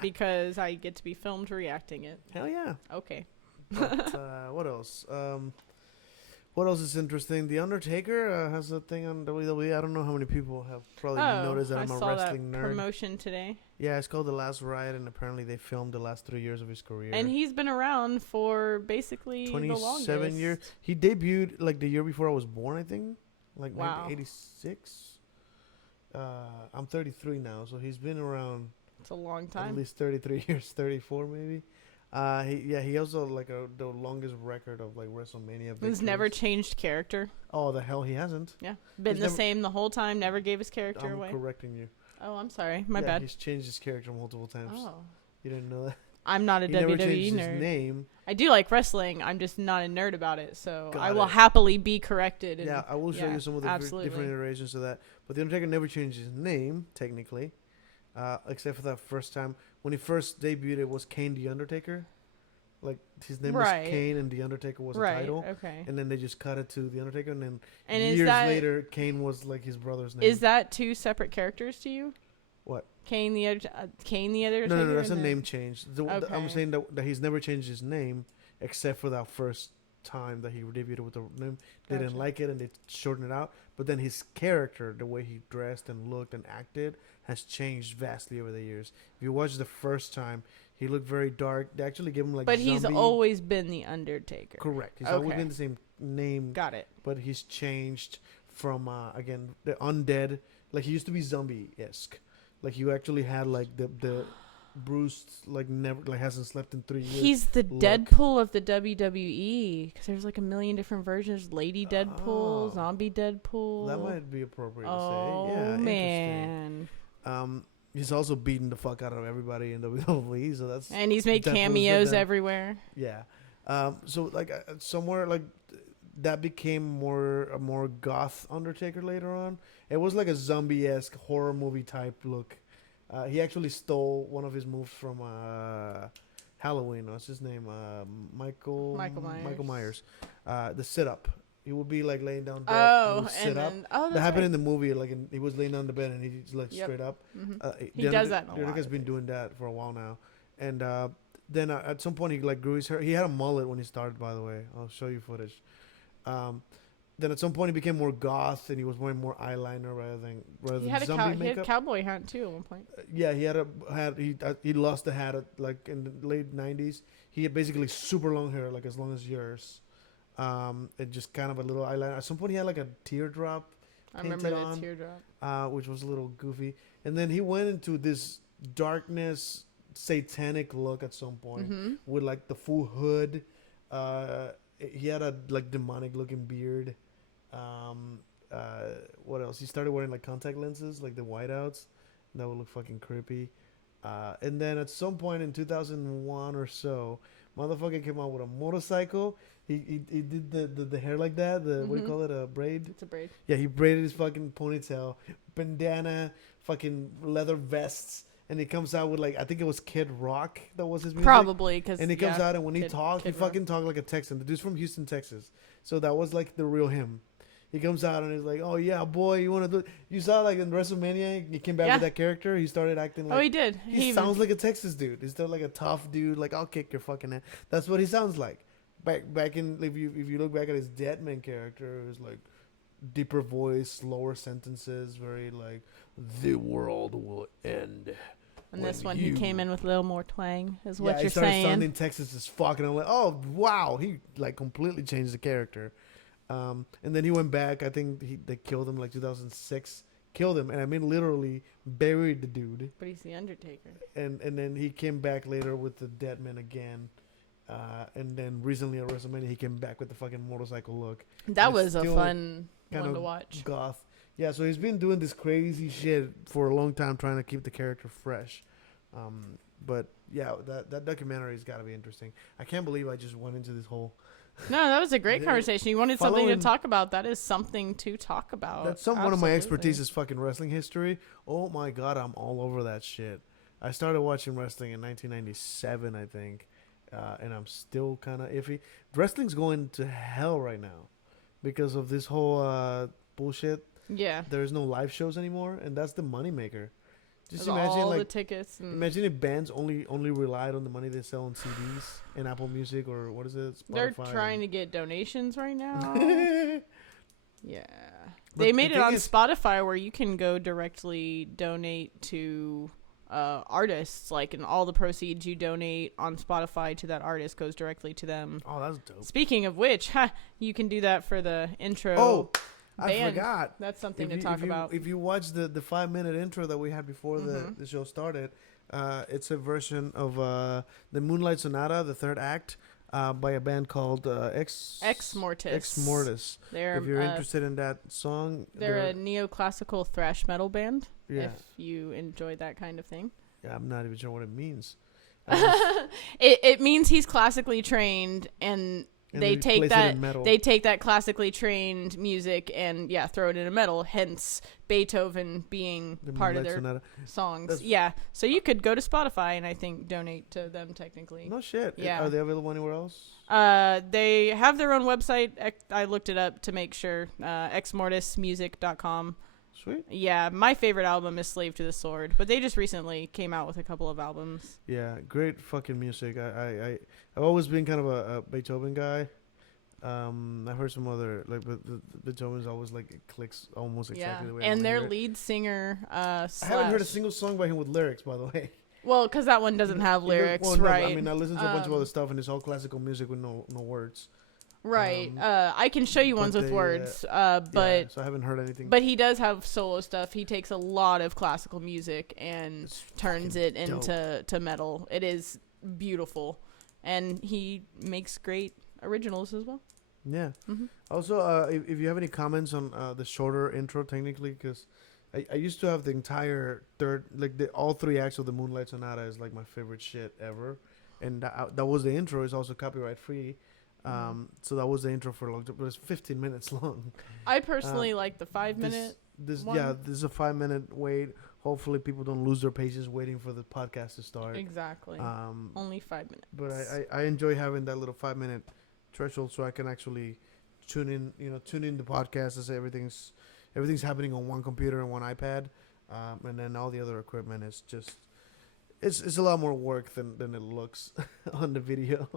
because I get to be filmed reacting it. Hell yeah. Okay. But, what else? What else is interesting? The Undertaker has a thing on WWE. I don't know how many people have probably noticed that I'm a wrestling nerd. Promotion today. Yeah, it's called The Last Ride, and apparently they filmed the last 3 years of his career. And he's been around for basically 27 years. He debuted like the year before I was born, I think. Like 1986. I'm 33 now, so he's been around. It's a long time. At least 33 years, 34 maybe. He also like the longest record of like WrestleMania victories. He's never changed character. Oh, the hell he hasn't. Yeah, been the same the whole time. Never gave his character away. I'm correcting you. Oh, I'm sorry. My bad. He's changed his character multiple times. Oh, you didn't know that? I'm not a he WWE never changed nerd. His name. I do like wrestling. I'm just not a nerd about it. So Got I will it. happily be corrected. And, Yeah, I will show you some of the absolutely. different iterations of that. But the Undertaker never changed his name technically, except for that first time when he first debuted. It was Kane the Undertaker. Like his name was Kane and the Undertaker was a title. Okay. And then they just cut it to the Undertaker, and then and years later, Kane was like his brother's name. Is that two separate characters to you? What? Kane the other. No, that's a name change. I'm saying that he's never changed his name except for that first time that he debuted with the name. They didn't like it and they shortened it out. But then his character, the way he dressed and looked and acted, has changed vastly over the years. If you watch the first time, he looked very dark. They actually gave him like. But zombie. he's always been the Undertaker. Correct. He's always been the same name. Got it. But he's changed from again the undead. Like he used to be zombie-esque. Like you actually had like the bruised, like never, like hasn't slept in 3 years. He's the Deadpool of the WWE because there's like a million different versions. Lady Deadpool, Zombie Deadpool. That might be appropriate to say. Oh Yeah, man. He's also beaten the fuck out of everybody in WWE, so that's. And he's made cameos everywhere. Yeah. So like somewhere like that became a more goth Undertaker later on. It was like a zombie-esque horror movie type look. He actually stole one of his moves from Halloween. What's his name? Michael Myers. The sit-up. He would be like laying down dead. Oh, and sit and up. then oh, That that's happened right. in the movie. Like he was laying on the bed and he just like Yep. straight up. He does that in a The lot Undertaker's of been doing that for a while now, and then at some point he like grew his hair. He had a mullet when he started. By the way, I'll show you footage. Then at some point he became more goth and he was wearing more eyeliner rather He than had a zombie he makeup. had cowboy hat too at one point. Yeah, he lost the hat like in the late 90s. He had basically super long hair, like as long as yours. And just kind of a little eyeliner. At some point he had like a teardrop I painted remember on, the teardrop. which was a little goofy. And then he went into this darkness, satanic look at some point with like the full hood. He had a like demonic looking beard. What else? He started wearing like contact lenses, like the whiteouts. That would look fucking creepy. And then at some point in 2001 or so, motherfucker came out with a motorcycle. He did the hair like that. What do you call it? A braid? It's a braid. Yeah, he braided his fucking ponytail, bandana, fucking leather vests, and he comes out with like I think it was Kid Rock that was his music. Probably because And he comes out and when he talked, he Kid Rock. fucking talked like a Texan. The dude's from Houston, Texas, so that was like the real him. He comes out and he's like, "Oh yeah, boy, you want to do?" You saw like in WrestleMania, he came back Yeah. with that character. He started acting like Oh, he did. he sounds like a Texas dude. He's still like a tough dude. Like I'll kick your fucking ass. That's what he sounds like. Back in if you look back at his Deadman character, it was like deeper voice, slower sentences, very like the world will end. And this when one, he you- came in with a little more twang, is what he you're started saying. sounding Texas as fuck, and I'm like, oh wow, he like completely changed the character. And then he went back. I think they killed him like 2006. Killed him, and I mean literally buried the dude. But he's the Undertaker. And then he came back later with the Deadman again. And then recently at WrestleMania, he came back with the fucking motorcycle look. That And it's was a still fun kind one of to watch. Goth. Yeah, so he's been doing this crazy shit for a long time, trying to keep the character fresh. But yeah, that documentary's got to be interesting. I can't believe I just went into this whole. No, that was a great Yeah. conversation. You wanted something to Following- talk about. That is something to talk about. That's one of my Absolutely. expertise is fucking wrestling history. Oh my god, I'm all over that shit. I started watching wrestling in 1997, I think, and I'm still kind of iffy. Wrestling's going to hell right now because of this whole bullshit. Yeah. There's no live shows anymore, and that's the moneymaker. Just Of imagine all the like tickets. And imagine if bands only relied on the money they sell on CDs and Apple Music or what is it? they're Spotify trying to get donations right now. to. Yeah. But They the made it thing on is- Spotify where you can go directly donate to artists, like, and all the proceeds you donate on Spotify to that artist goes directly to them. Oh, that's dope. Speaking of which, you can do that for the intro. Oh, I band. forgot. That's something If to talk about. If you watch the 5-minute intro that we had before the show started, it's a version of the Moonlight Sonata, the third act, by a band called Ex Mortis. Ex Mortis. They're, If you're interested in that song, They're a neoclassical thrash metal band. Yeah. If you enjoy that kind of thing. yeah, I'm not even sure what it means. It means he's classically trained, and And they he take plays it that in metal. they take that classically trained music and throw it into metal. Hence Beethoven being The part of Moonlight their Sonata. songs. That's- Yeah, so you could go to Spotify and I think donate to them technically. No shit. Yeah. Are they available anywhere else? They have their own website. I looked it up to make sure. Xmortismusic.com. Sweet. Yeah, my favorite album is Slave to the Sword, but they just recently came out with a couple of albums. Yeah, great fucking music. I've always been kind of a Beethoven guy. I've heard some other but the Beethoven's always like it clicks almost exactly the way I and wanna their hear it. lead singer. I haven't heard a single song by him with lyrics, by the way. Well, because that one doesn't have lyrics, Well, no, right? I mean, I listened to a bunch of other stuff, and it's all classical music with no words. Right. I can show you but ones with they, words. Yeah, But so I haven't heard anything. but he does have solo stuff. He takes a lot of classical music and turns it fucking into metal. It is beautiful, and he makes great originals as well. Yeah. Mhm. Also, if you have any comments on the shorter intro, technically, because I used to have the entire third, like all 3 acts of the Moonlight Sonata is like my favorite shit ever, and that was the intro. It's also copyright free, so that was the intro for a long time. But it's 15 minutes long. I personally like the 5-minute. This one. yeah, this is a 5-minute wait. Hopefully, people don't lose their patience waiting for the podcast to start. Exactly. Only 5 minutes. But I enjoy having that little 5-minute threshold so I can actually tune in the podcast as everything's happening on one computer and one iPad, and then all the other equipment is just it's a lot more work than it looks on the video.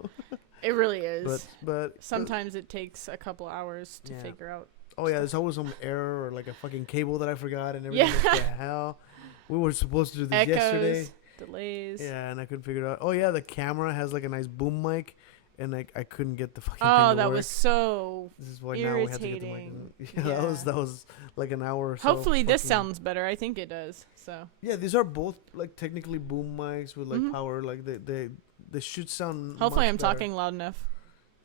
It really is. But sometimes it takes a couple hours to figure out. Oh yeah, there's always some error or like a fucking cable that I forgot and everything. Yeah. What the hell? We were supposed to do this Echoes, yesterday. delays. Yeah, and I couldn't figure it out. Oh yeah, the camera has like a nice boom mic, and I couldn't get the fucking thing to that work. was so This is why irritating. now we have to get the mic. Yeah, that was like an hour or so. Hopefully this fucking- sounds better. I think it does. So Yeah, these are both like technically boom mics with like power. Like they should sound. hopefully much I'm better. talking loud enough.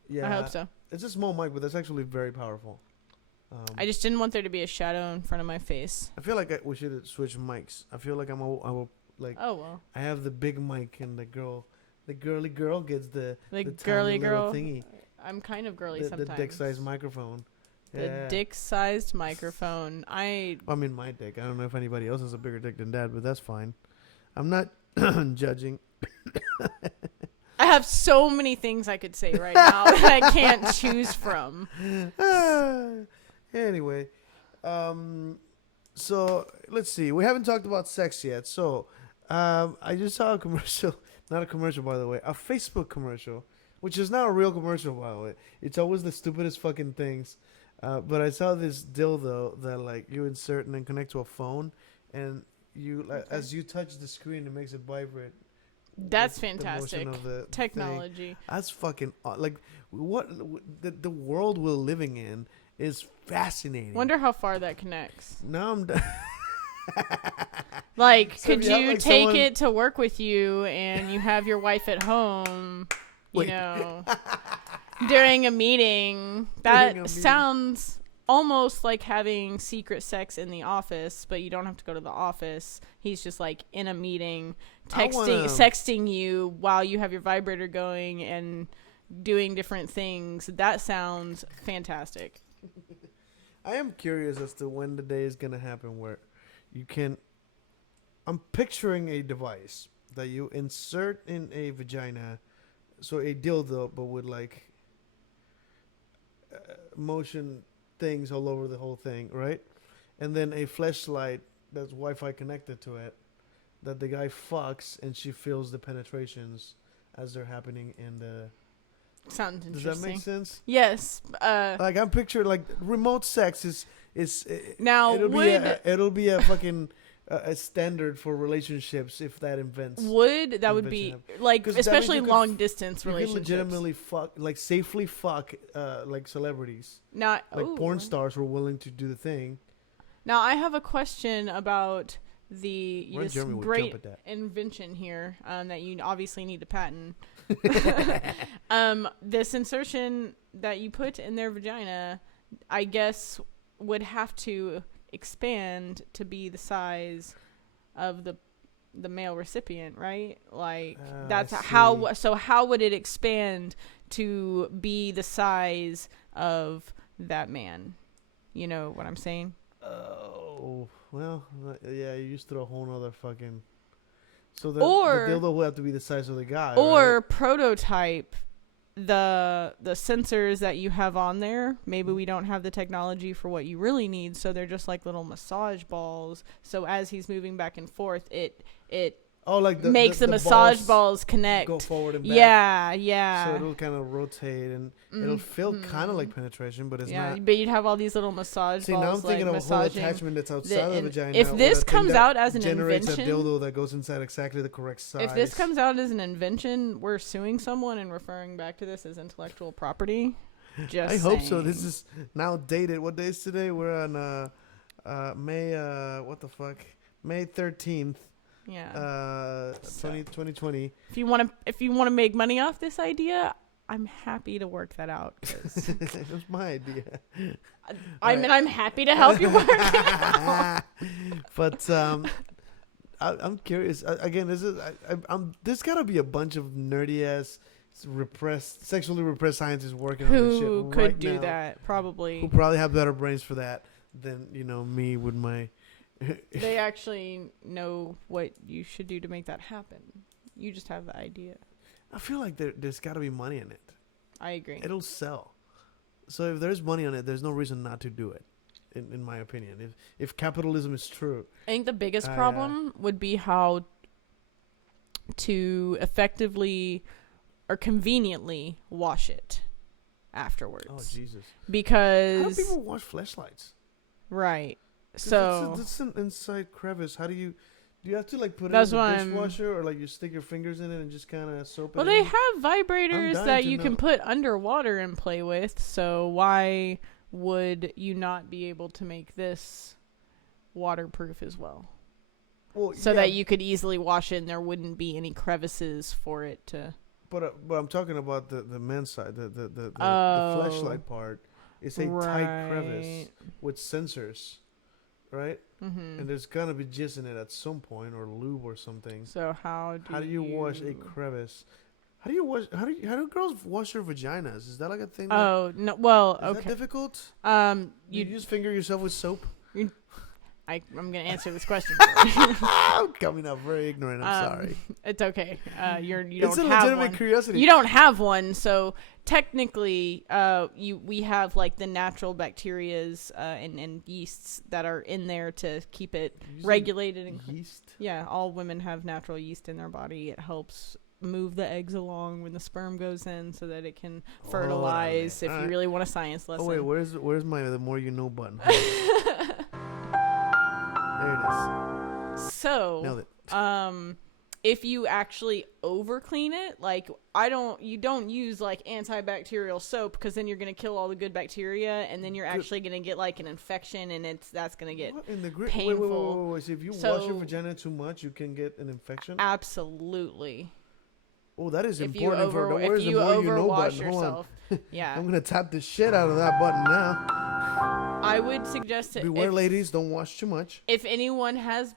Yeah, I hope so. It's a small mic, but that's actually very powerful. I just didn't want there to be a shadow in front of my face. I feel like we should switch mics. I feel like I will like. Oh well. I have the big mic and the girly girl gets the The tiny girly little girl. thingy. I'm kind of girly The sometimes. dick-sized microphone. The Yeah. dick-sized microphone. I mean, my dick. I don't know if anybody else has a bigger dick than that, but that's fine. I'm not judging. have so many things I could say right now that I can't choose from. Anyway, so let's see. We haven't talked about sex yet. So I just saw a commercial. Not a commercial, by the way. A Facebook commercial, which is not a real commercial, by the way. It's always the stupidest fucking things. But I saw this dildo that like you insert and then connect to a phone, and you as you touch the screen, it makes it vibrate. That's with the motion fantastic of the technology. thing. That's fucking like what the world we're living in is fascinating. Wonder how far that connects. Now I'm done. Like, So could if you have, you like, take someone- it to work with you and you have your wife at home, you Wait. know, during a meeting? That sounds almost like having secret sex in the office, but you don't have to go to the office. He's just like in a meeting, sexting you while you have your vibrator going and doing different things. That sounds fantastic. I am curious as to when the day is gonna happen where you can. I'm picturing a device that you insert in a vagina, so a dildo, but with like motion things all over the whole thing, right? And then a fleshlight that's Wi-Fi connected to it, that the guy fucks and she feels the penetrations as they're happening in the. Sounds Does interesting. that make sense? Yes. Like I'm picturing like remote sex is Now, it'll be a fucking a standard for relationships if that invents. that would be like 'Cause that means especially you could long distance You can relationships. legitimately fuck, like safely fuck, like celebrities. Not Like ooh. porn stars were willing to do the thing. Now I have a question about Ron this Jeremy would great jump at that. invention here that you obviously need to patent. This insertion that you put in their vagina, I guess, would have to expand to be the size of the male recipient, right? Like that's I how. see. So how would it expand to be the size of that man? You know what I'm saying? Oh well, yeah. You just throw a whole nother fucking. So the Or- dildo will have to be the size of the guy. Or right? prototype the sensors that you have on there. Maybe Mm-hmm. we don't have the technology for what you really need, so they're just like little massage balls. So as he's moving back and forth, it like makes the massage balls connect. go forward and back. Yeah. So it'll kind of rotate and it'll feel kind of like penetration, but it's not. But you'd have all these little massage See, balls. now I'm thinking like of a whole massaging attachment that's outside the- of the and vagina. if or this a thing comes that out as an generates invention- a dildo that goes inside exactly the correct size. If this comes out as an invention, we're suing someone and referring back to this as intellectual property. Just I hope so. saying. This is now dated. What day is today? We're on May. What the fuck? May 13th. Yeah. 2020. If you want to make money off this idea, I'm happy to work that out. 'Cause It was my idea. I'm happy to help you work it out. But I'm curious. Again, there's got to be a bunch of nerdy ass, sexually repressed scientists working on this shit Who could right do now, that? Probably. who probably have better brains for that than me with my. They actually know what you should do to make that happen. You just have the idea. I feel like there's got to be money in it. I agree. It'll sell. So if there's money on it, there's no reason not to do it. In my opinion, if capitalism is true, I think the biggest problem would be how to effectively or conveniently wash it afterwards. oh Jesus! Because How do people wash fleshlights? right. 'Cause So that's an inside crevice. How do you have to like put That's it in why the I'm- dishwasher, or like you stick your fingers in it and just kind of soap well, it they in? have vibrators dying that to you can know. put underwater and play with. So why would you not be able to make this waterproof as well? Well, So yeah, that you could easily wash it and there wouldn't be any crevices for it to. But I'm talking about the men's side, the Oh, fleshlight part. It's a tight crevice right. with sensors, right? Mm-hmm. And there's gonna be jizz in it at some point, or lube or something. So how do you wash a crevice? How do girls wash their vaginas? Is that like a thing? Oh no! Well, Is that okay. difficult? You You just finger yourself with soap? I'm gonna answer this question. I'm coming up very ignorant. I'm sorry. It's okay. You It's a don't have legitimate one. curiosity. You don't have one, so technically, we have like the natural bacterias and yeasts that are in there to keep it regulated. And yeast. yeah, all women have natural yeast in their body. It helps move the eggs along when the sperm goes in, so that it can fertilize. If you really want a science lesson. Oh wait, where's my the more you know button? There it is. So, Nailed it. if you actually over clean it, like you don't use like antibacterial soap, because then you're gonna kill all the good bacteria, and then you're actually gonna get like an infection, and that's gonna get What in the painful. Wait. So if you wash So- your vagina too much, you can get an infection. absolutely. Oh, that is If you important. For if where's you the more you know overwash button? Hold on. yourself, yeah, I'm gonna tap the shit out of that button now. I would suggest it. Beware, ladies, don't wash too much. If anyone has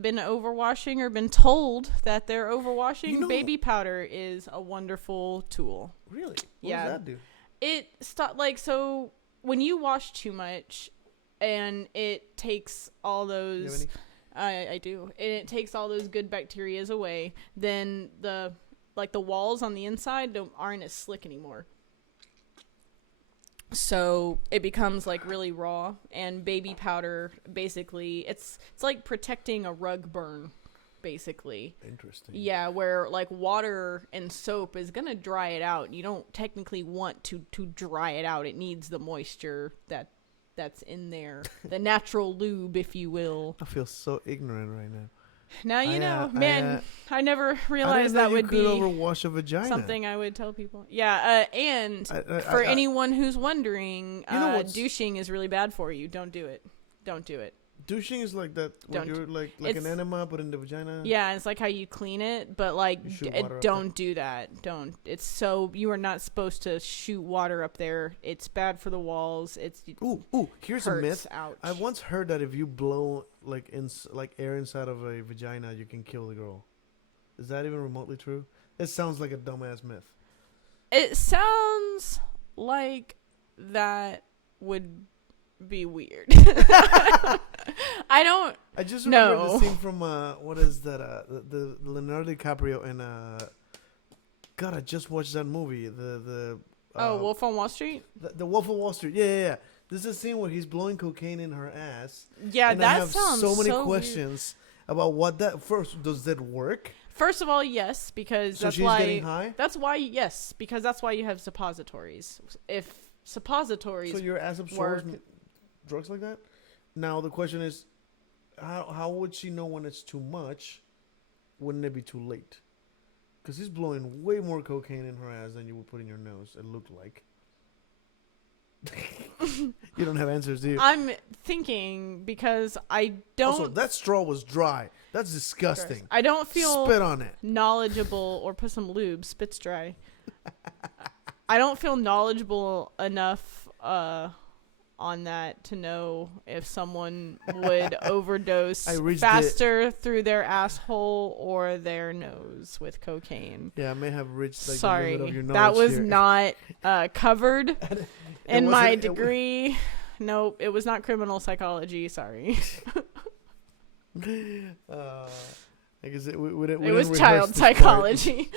been overwashing or been told that they're overwashing, You know- baby powder is a wonderful tool. Really? What Yeah. does that do? It so when you wash too much, and it takes all You have those any? I do, and it takes all those good bacterias away, then the walls on the inside aren't as slick anymore. So it becomes like really raw, and baby powder basically it's like protecting a rug burn, basically. Interesting. Yeah, where like water and soap is gonna dry it out. You don't technically want to dry it out. It needs the moisture that's in there, the natural lube, if you will. I feel so ignorant right now. Now you know, I man. I never I realized didn't know that you would could be overwash a vagina. something I would tell people. Yeah, and for anyone who's wondering, You know what's- douching is really bad for you. Don't do it. Don't do it. Douching is like that. When Don't. you're like It's- an enema, but in the vagina. Yeah, it's like how you clean it, but like You shoot water up don't do that. Don't. It's so you are not supposed to shoot water up there. It's bad for the walls. It's Ooh. Here's a hurts. myth. Ouch. I once heard that if you blow like air inside of a vagina, you can kill the girl. Is that even remotely true? It sounds like a dumbass myth. It sounds like that would be weird. I don't. I just remember No. the scene from what is that? The Leonardo DiCaprio and God, I just watched that movie. The Wolf on Wall Street. the Wolf of Wall Street. Yeah. This is a scene where he's blowing cocaine in her ass. Yeah, and I that have sounds so many weird. questions about what that. First, does that work? First of all, yes, because So that's she's why. getting high? That's why, yes, because that's why you have suppositories. If suppositories, So your ass absorbs drugs like that? Now the question is, how would she know when it's too much? Wouldn't it be too late? Because he's blowing way more cocaine in her ass than you would put in your nose. It looked like. You don't have answers, do you? I'm thinking because I don't. Also, that straw was dry. That's disgusting. I don't feel Spit on it. knowledgeable, or put some lube. Spit's dry. I don't feel knowledgeable enough on that to know if someone would overdose I reached faster through their asshole or their nose with cocaine. Yeah, I may have reached like the Sorry, limit of your that knowledge was here. not covered in my wasn't- degree. Nope, it was not criminal psychology. Sorry. I guess we It didn't was rehearse child this part. psychology.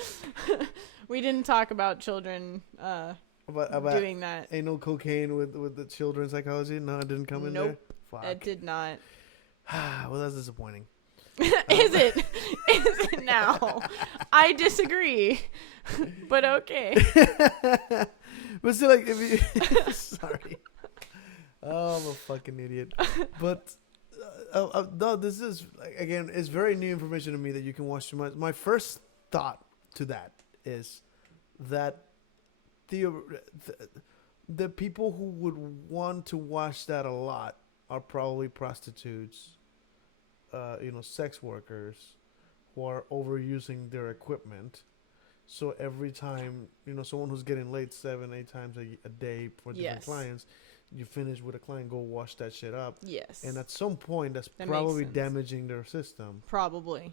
We didn't talk about children about doing that. anal cocaine with the children's psychology. No, it didn't come in there. Nope, it did not. Well, that's disappointing. Is it? Is it now? I disagree, but okay. But still, like, if you sorry, oh, I'm a fucking idiot. But no, this is again, it's very new information to me that you can watch too much. My first thought to that is that the people who would want to watch that a lot are probably prostitutes, sex workers who are overusing their equipment. So every time, someone who's getting late 7-8 times a day for different clients, you finish with a client, go wash that shit up. Yes. And at some point, that makes probably sense. damaging their system. Probably.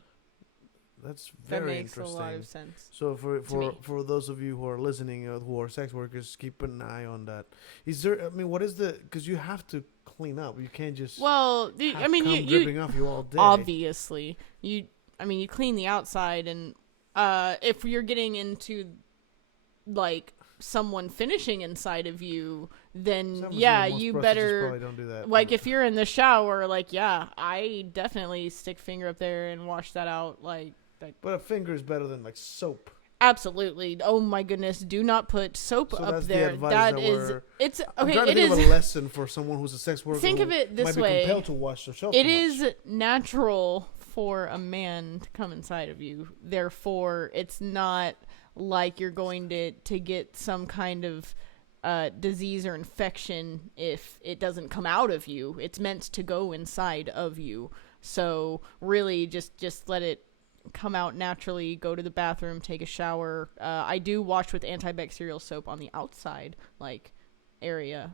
That's That very makes interesting. a lot of sense. So for those of you who are listening, who are sex workers, keep an eye on that. Is there? I mean, what is the? Because you have to clean up. You can't just. Well, dripping off you all day. Obviously, you clean the outside, and if you're getting into like someone finishing inside of you, then you better probably don't do that. like if you're in the shower, like I definitely stick finger up there and wash that out, like. But a finger is better than like soap. Absolutely. Oh my goodness! Do not put soap So up that's there. the advice That is. It's okay. I'm trying to It think is. of a lesson for someone who's a sex worker. Think of who it this might be way. compelled to wash themselves. It too is much. natural for a man to come inside of you. Therefore, it's not like you're going to get some kind of disease or infection if it doesn't come out of you. It's meant to go inside of you. So really, just let it come out naturally. Go to the bathroom, take a shower. I do wash with antibacterial soap on the outside, like area.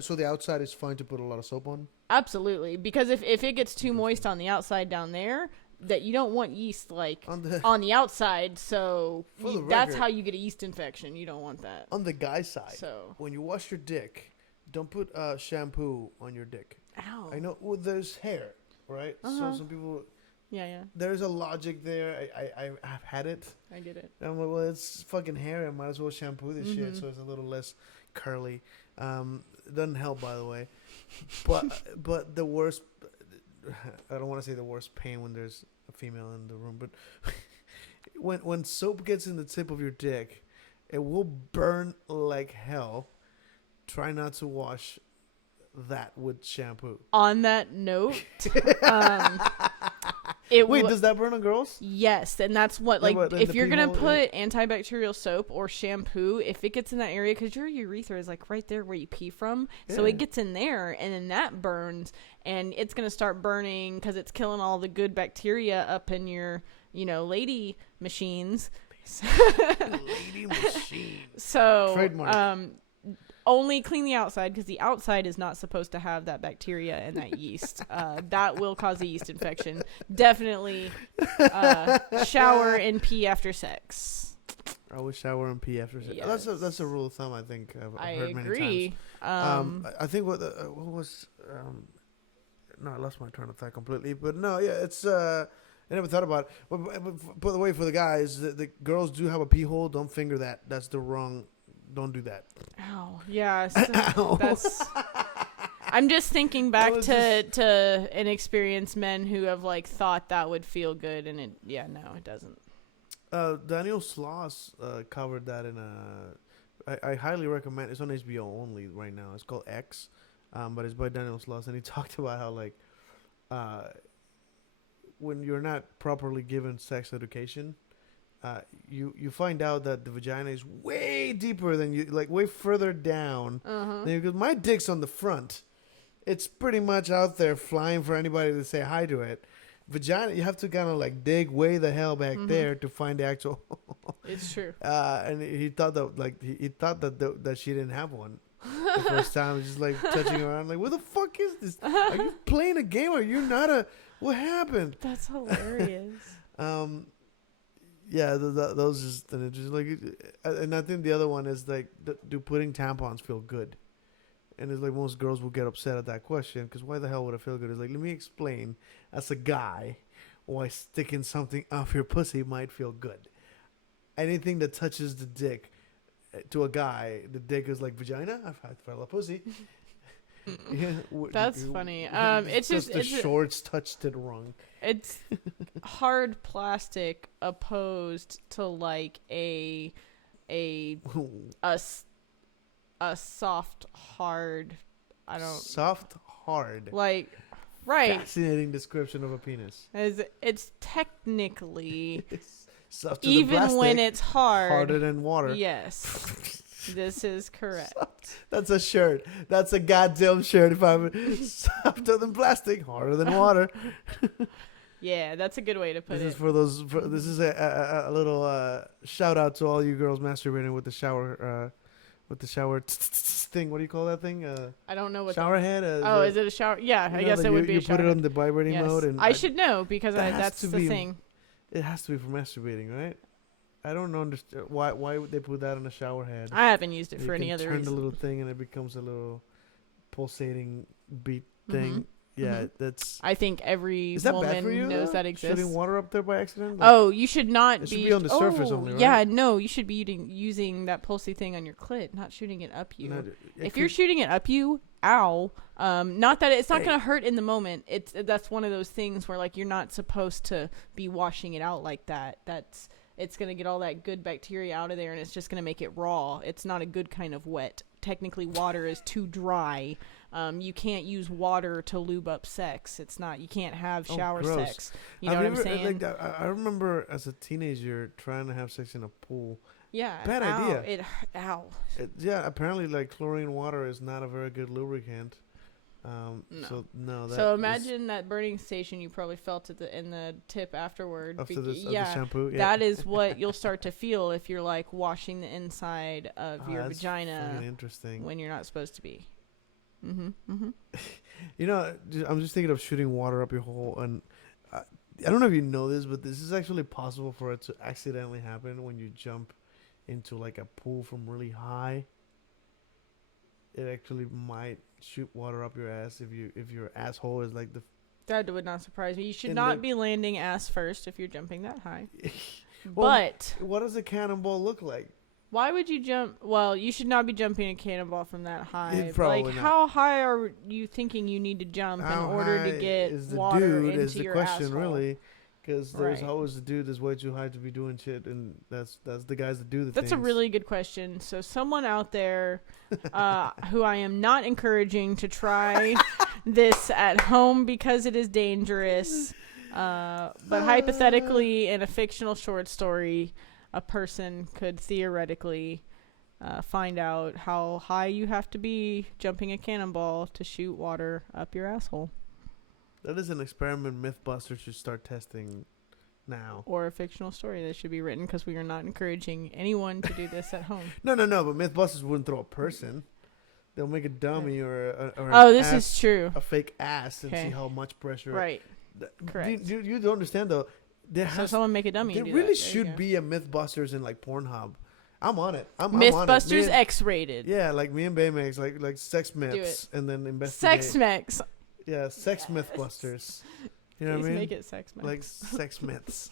So the outside is fine to put a lot of soap on. Absolutely, because if it gets too moist on the outside down there, that you don't want yeast like on the outside. So that's how you get a yeast infection. You don't want that. On the guy's side, So when you wash your dick, don't put shampoo on your dick. ow. I know there's hair, right? So some people. Yeah, There's a logic there. I've had it. I get it. And I'm like, well, it's fucking hair. I might as well shampoo this shit so it's a little less curly. It doesn't help, by the way. But the worst, I don't want to say the worst pain when there's a female in the room, but when soap gets in the tip of your dick, it will burn like hell. Try not to wash that with shampoo. On that note, Wait, does that burn on girls? Yes, and that's what, like, but then if the you're gonna people- put antibacterial soap or shampoo, if it gets in that area, because your urethra is like right there where you pee from, so it gets in there, and then that burns, and it's gonna start burning because it's killing all the good bacteria up in your, lady machines. Lady machine. So, Trademark. only clean the outside because the outside is not supposed to have that bacteria and that yeast. That will cause a yeast infection. Definitely shower and pee after sex. I would shower and pee after sex. Yes. That's a rule of thumb. I think I've I heard many agree. times. I think what was no, I lost my train of thought completely. But no, yeah, it's I never thought about it. But by the way, for the guys, the girls do have a pee hole. Don't finger that. That's the wrong. Don't do that. Ow. Yeah. So that's. I'm just thinking back to inexperienced men who have like thought that would feel good, and it doesn't. Daniel Sloss covered that in a. I highly recommend. It's on HBO only right now. It's called X, but it's by Daniel Sloss, and he talked about how like, when you're not properly given sex education, you find out that the vagina is way deeper than you, like way further down. Because my dick's on the front. It's pretty much out there flying for anybody to say hi to it. Vagina, you have to kind of like dig way the hell back there to find the actual. It's true. And he thought that he thought that she didn't have one. The first time, just like touching around, like, what the fuck is this? Are you playing a game? Are you not a? What happened? That's hilarious. Yeah, those just like, and I think the other one is like, do putting tampons feel good? And it's like most girls will get upset at that question because why the hell would it feel good? It's like, let me explain as a guy why sticking something up your pussy might feel good. Anything that touches the dick to a guy, the dick is like vagina. I've had a pussy. Yeah, That's funny. It's just the shorts touched it wrong. It's hard plastic opposed to like a soft hard. I don't soft hard. like right. Fascinating description of a penis. It's technically Soft to the even plastic, when it's harder than water. Yes. This is correct. That's a shirt. That's a goddamn shirt. If I'm softer than plastic, harder than water. Yeah, that's a good way to put This it. is for those. This is a little shout out to all you girls masturbating with the shower. With the shower thing. What do you call that thing? I don't know what. Shower head. Is it a shower? Yeah, I guess it would be. You a shower put it head. on the vibrating Yes. mode, and I should know because that's the thing. It has to be for masturbating, right? I don't understand why would they put that on a shower head. I haven't used it You for any can other turn reason. the little thing and it becomes a little pulsating beat thing. Yeah, that's. I think every Is that woman bad for you? knows though? that exists. Shooting water up there by accident? Like, Oh, you should not it should be on the surface only, right? Yeah, no, you should be using that pulsy thing on your clit, not shooting it up you. no, If you're shooting it up you, ow. Not that it's not Hey. gonna hurt in the moment. That's one of those things where like you're not supposed to be washing it out like that. It's gonna get all that good bacteria out of there, and it's just gonna make it raw. It's not a good kind of wet. Technically, water is too dry. You can't use water to lube up sex. It's not. You can't have shower gross. sex. You know what I'm saying? Like, I remember as a teenager trying to have sex in a pool. Yeah. Bad ow, idea. Ow. Yeah, apparently, like chlorine water is not a very good lubricant. No. So no. That So is- imagine that burning station you probably felt in the tip afterward. after this, of the yeah, shampoo. Yeah. that is what you'll start to feel if you're like washing the inside of your that's vagina fucking interesting. when you're not supposed to be. You know, I'm just thinking of shooting water up your hole, and I don't know if you know this, but this is actually possible for it to accidentally happen when you jump into like a pool from really high. It actually might shoot water up your ass if your asshole is like the. That would not surprise me. You should And not the- be landing ass first if you're jumping that high. Well, But what does a cannonball look like? why would you jump? Well, you should not be jumping a cannonball from that high. Probably Like, not. how high are you thinking you need to jump in How order high to get is the water dude into is the your question, asshole? really. Because there's Right. always the dude that's way too high to be doing shit, and that's the guys that do the That's things. a really good question. So someone out there who I am not encouraging to try this at home because it is dangerous. But hypothetically, in a fictional short story, a person could theoretically find out how high you have to be jumping a cannonball to shoot water up your asshole. That is an experiment Mythbusters should start testing now. Or a fictional story that should be written because we are not encouraging anyone to do this at home. No, but Mythbusters wouldn't throw a person. They'll make a dummy or Oh, this ass, is true. a fake ass and Okay. see how much pressure. Right. Correct. You don't understand though. So someone make a dummy. There and do really that. There you should go. be a Mythbusters in like Pornhub. I'm on it. I'm on Mythbusters it. X-rated. Yeah, like me and Baymax, like sex myths, and then investigate. Sex Mex. Yeah, sex Mythbusters. You know Please what I mean? make it Sex Mex. Like sex myths.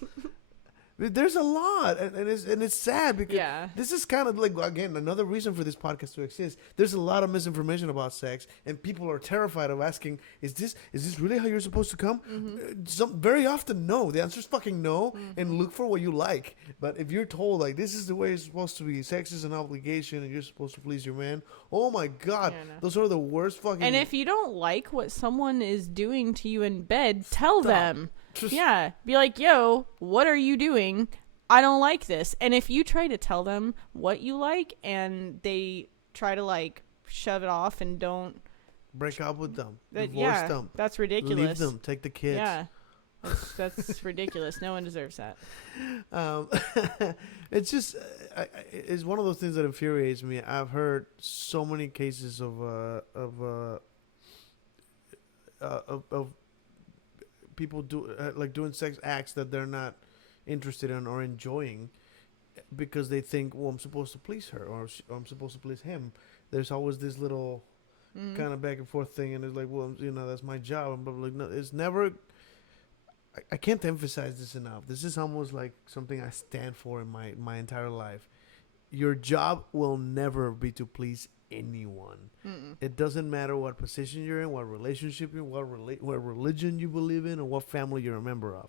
There's a lot, and it's sad because Yeah. this is kind of like, again, another reason for this podcast to exist. There's a lot of misinformation about sex, and people are terrified of asking, "Is this really how you're supposed to come?" Very often, no. The answer is fucking no, and look for what you like. But if you're told like this is the way it's supposed to be, sex is an obligation, and you're supposed to please your man. Oh my god, Yeah, no. those are the worst fucking. And if you don't like what someone is doing to you in bed, tell them. Yeah. Be like, yo, what are you doing? I don't like this. And if you try to tell them what you like and they try to like shove it off and don't. break up with them, That, divorce yeah, them, that's ridiculous. leave them, take the kids. Yeah. That's ridiculous. No one deserves that. It's just it's one of those things that infuriates me. I've heard so many cases of people doing sex acts that they're not interested in or enjoying because they think, well, I'm supposed to please her or I'm supposed to please him. There's always this little kind of back and forth thing, and it's like, well, that's my job. But like, no, it's never. I can't emphasize this enough. This is almost like something I stand for in my entire life. your job will never be to please anyone. It doesn't matter what position you're in, what relationship you're in, what religion you believe in, or what family you're a member of.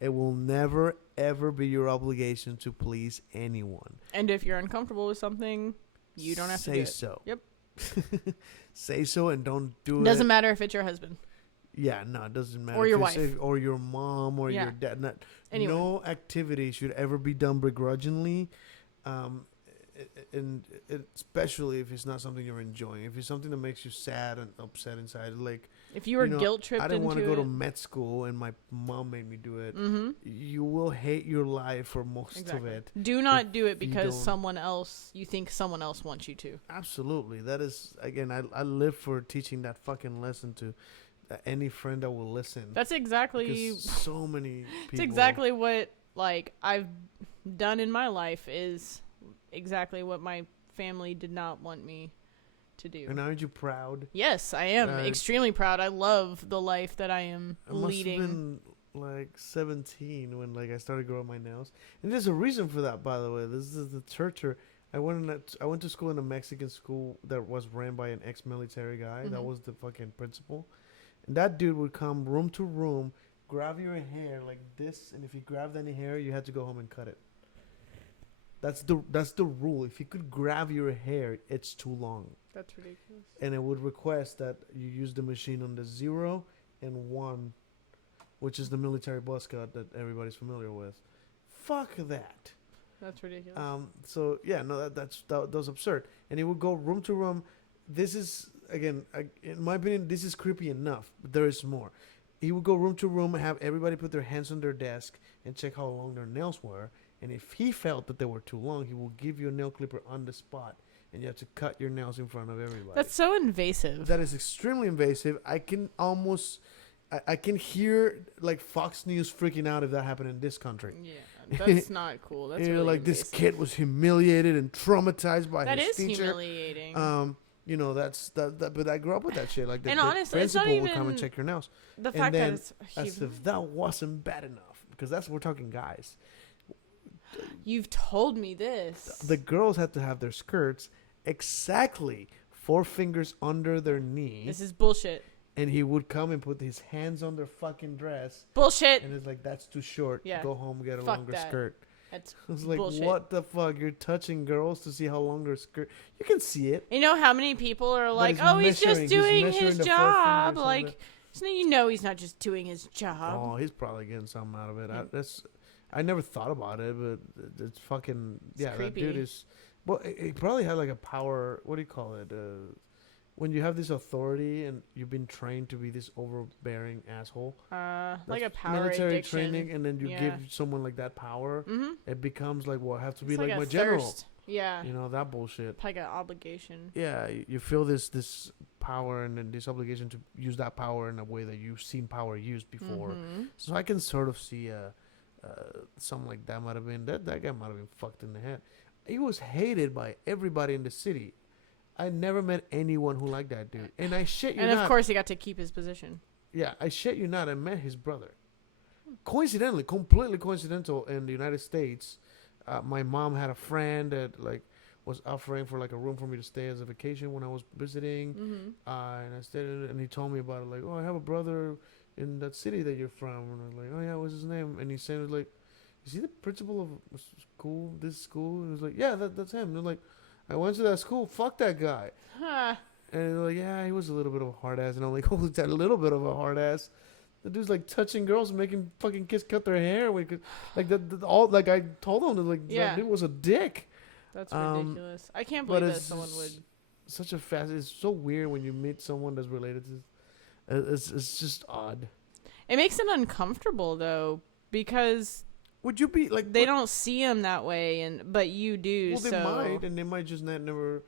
It will never, ever be your obligation to please anyone. And if you're uncomfortable with something, you don't have to do it. Say so. Yep. Say so and don't do it. Doesn't matter if it's your husband. Yeah, no, it doesn't matter. Or your If it's- wife. or your mom, or Yeah. your dad. Anyone. No activity should ever be done begrudgingly, and especially if it's not something you're enjoying. If it's something that makes you sad and upset inside, like If you were guilt tripped I didn't want to into go to it. med school and my mom made me do it. Mm-hmm. You will hate your life for most Exactly. of it. Do not if do it you because don't- you think someone else wants you to. Absolutely. That is, again, I live for teaching that fucking lesson to any friend that will listen. That's exactly Because so many people. it's exactly what like I've done in my life is exactly what my family did not want me to do. And aren't you proud? Yes, I am extremely proud. I love the life that I am I must leading. have been like 17 when like I started growing my nails. And there's a reason for that, by the way. This is the churcher. I went to school in a Mexican school that was ran by an ex-military guy. That was the fucking principal. And that dude would come room to room, grab your hair like this, and if he grabbed any hair, you had to go home and cut it. That's the rule. If he could grab your hair, it's too long. That's ridiculous. And it would request that you use the machine on the 0 and 1, which is the military buzz cut that everybody's familiar with. Fuck that. That's ridiculous. So yeah, no, that was absurd. And he would go room to room. This is again, in my opinion, this is creepy enough. But there is more. He would go room to room and have everybody put their hands on their desk and check how long their nails were. And if he felt that they were too long, he will give you a nail clipper on the spot, and you have to cut your nails in front of everybody. That's so invasive. That is extremely invasive. I can hear like Fox News freaking out if that happened in this country. Yeah, that's not cool. That's You know, really like invasive. this kid was humiliated and traumatized by That his is teacher. humiliating. You know, that's that. But I grew up with that shit. Like the, And the honestly, it's not principal would come and even check your nails. the And fact then, that it's as if that wasn't bad enough, because we're talking guys. you've told me this. The girls had to have their skirts exactly 4 fingers under their knee. This is bullshit. And he would come and put his hands on their fucking dress. Bullshit. And it's like, that's too short. Yeah. Go home, get a Fuck longer that. skirt. That's It's like, bullshit. what the fuck? You're touching girls to see how long their skirt. You can see it. You know how many people are like, he's "Oh, he's measuring- just he's doing measuring his the 4 job." fingers on Like, so you know, he's not just doing his job. Oh, he's probably getting something out of it. I never thought about it, but it's fucking yeah. creepy. That dude is. Well, he probably had like a power. What do you call it? When you have this authority and you've been trained to be this overbearing asshole. Like a That's power military addiction. training, and then you Yeah. give someone like that power. Mhm. It becomes like, well, I have to be It's like a my general. thirst. Yeah. You know that bullshit. Like an obligation. Yeah, you feel this power and then this obligation to use that power in a way that you've seen power used before. Mhm. So I can sort of see something like that might have been that guy might have been fucked in the head. He was hated by everybody in the city. I never met anyone who liked that dude, and I shit you And not. of course, he got to keep his position. Yeah, I shit you not. I met his brother. Coincidentally, completely coincidental in the United States. My mom had a friend that like was offering for like a room for me to stay as a vacation when I was visiting, and I stayed in it, and he told me about it. Like, oh, I have a brother in that city that you're from, and I was like, oh yeah, what's his name? And he said like, is he the principal of school? This school? And he was like, yeah, that's him. And they're like, I went to that school. Fuck that guy. Huh. And they're like, yeah, he was a little bit of a hard ass. And I'm like, oh, is that a little bit of a hard ass? The dude's like touching girls and making fucking kids cut their hair. Like all like I told them like Yeah. that dude was a dick. That's ridiculous. I can't But believe that it's someone would. such a fast. It's so weird when you meet someone that's related to. It's just odd. It makes it uncomfortable though, because Would you be like they don't see him that way, but you do. Well, they so might, and they might just never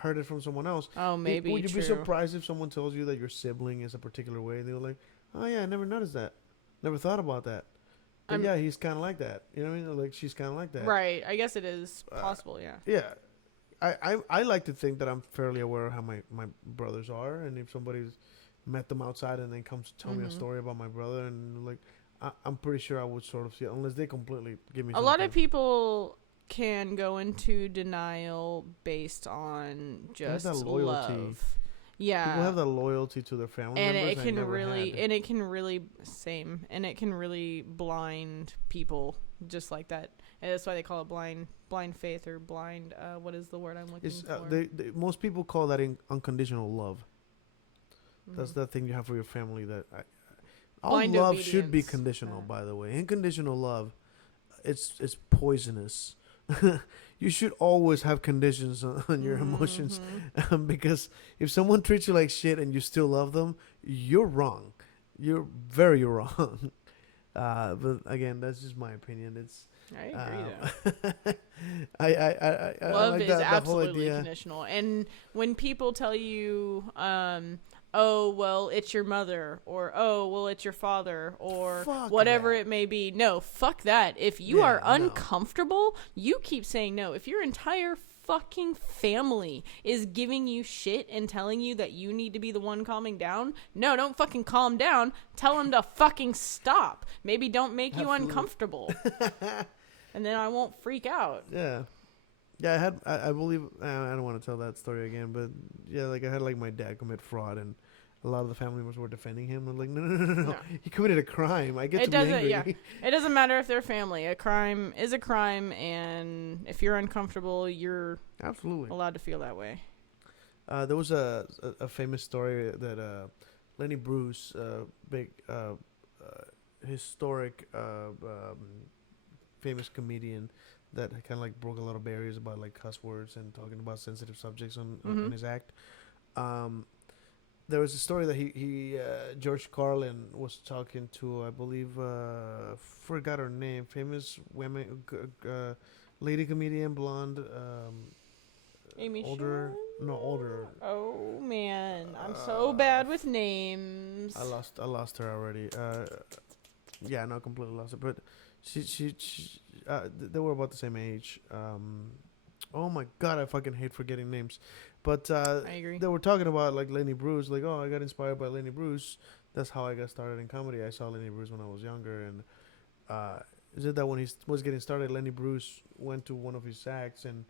heard it from someone else. Oh, maybe. Would you true. be surprised if someone tells you that your sibling is a particular way? They were like, oh yeah, I never noticed that. Never thought about that. But yeah, he's kind of like that. You know what I mean? Like she's kind of like that. Right. I guess it is possible. Yeah. Yeah. I like to think that I'm fairly aware of how my brothers are, and if somebody's met them outside and then comes to tell me a story about my brother, and like I'm pretty sure I would sort of see it, unless they completely give me A lot of people can go into denial based on just that loyalty. love. Yeah. People have that loyalty to their family and members. it can really, and it can really blind people just like that. And that's why they call it blind faith or blind. What is the word I'm looking for? Most people call that unconditional love. That's that thing you have for your family. That all Blind love should be obedience. conditional. By the way, unconditional love, it's poisonous. You should always have conditions on your emotions, because if someone treats you like shit and you still love them, you're wrong. You're very wrong. But again, that's just my opinion. It's I agree though. I Love like is that whole absolutely idea. conditional. And when people tell you, oh, well, it's your mother, or oh, well, it's your father, or Fuck whatever that. it may be. No, fuck that. If you Yeah, are no. uncomfortable, you keep saying no. If your entire fucking family is giving you shit and telling you that you need to be the one calming down, no, don't fucking calm down. Tell them to fucking stop. Maybe don't make you uncomfortable. And then I won't freak out. Yeah. Yeah, I believe, I don't want to tell that story again, but yeah, like I had like my dad commit fraud, and a lot of the family members were defending him. I'm like, no. He committed a crime. I get to be angry. Yeah. It doesn't matter if they're family. A crime is a crime, and if you're uncomfortable, you're Absolutely. allowed to feel that way. There was a famous story that Lenny Bruce, big historic famous comedian that kind of like broke a lot of barriers about like cuss words and talking about sensitive subjects on his act. There was a story that he George Carlin was talking to, I believe, forgot her name, famous women, lady comedian, blonde, Amy older, Schumer? older. Oh man, I'm so bad with names. I lost her already. Yeah, not completely lost her, but she they were about the same age. Oh my god, I fucking hate forgetting names. But I agree. they were talking about like Lenny Bruce, like, oh, I got inspired by Lenny Bruce. That's how I got started in comedy. I saw Lenny Bruce when I was younger, and is it that when he was getting started, Lenny Bruce went to one of his acts and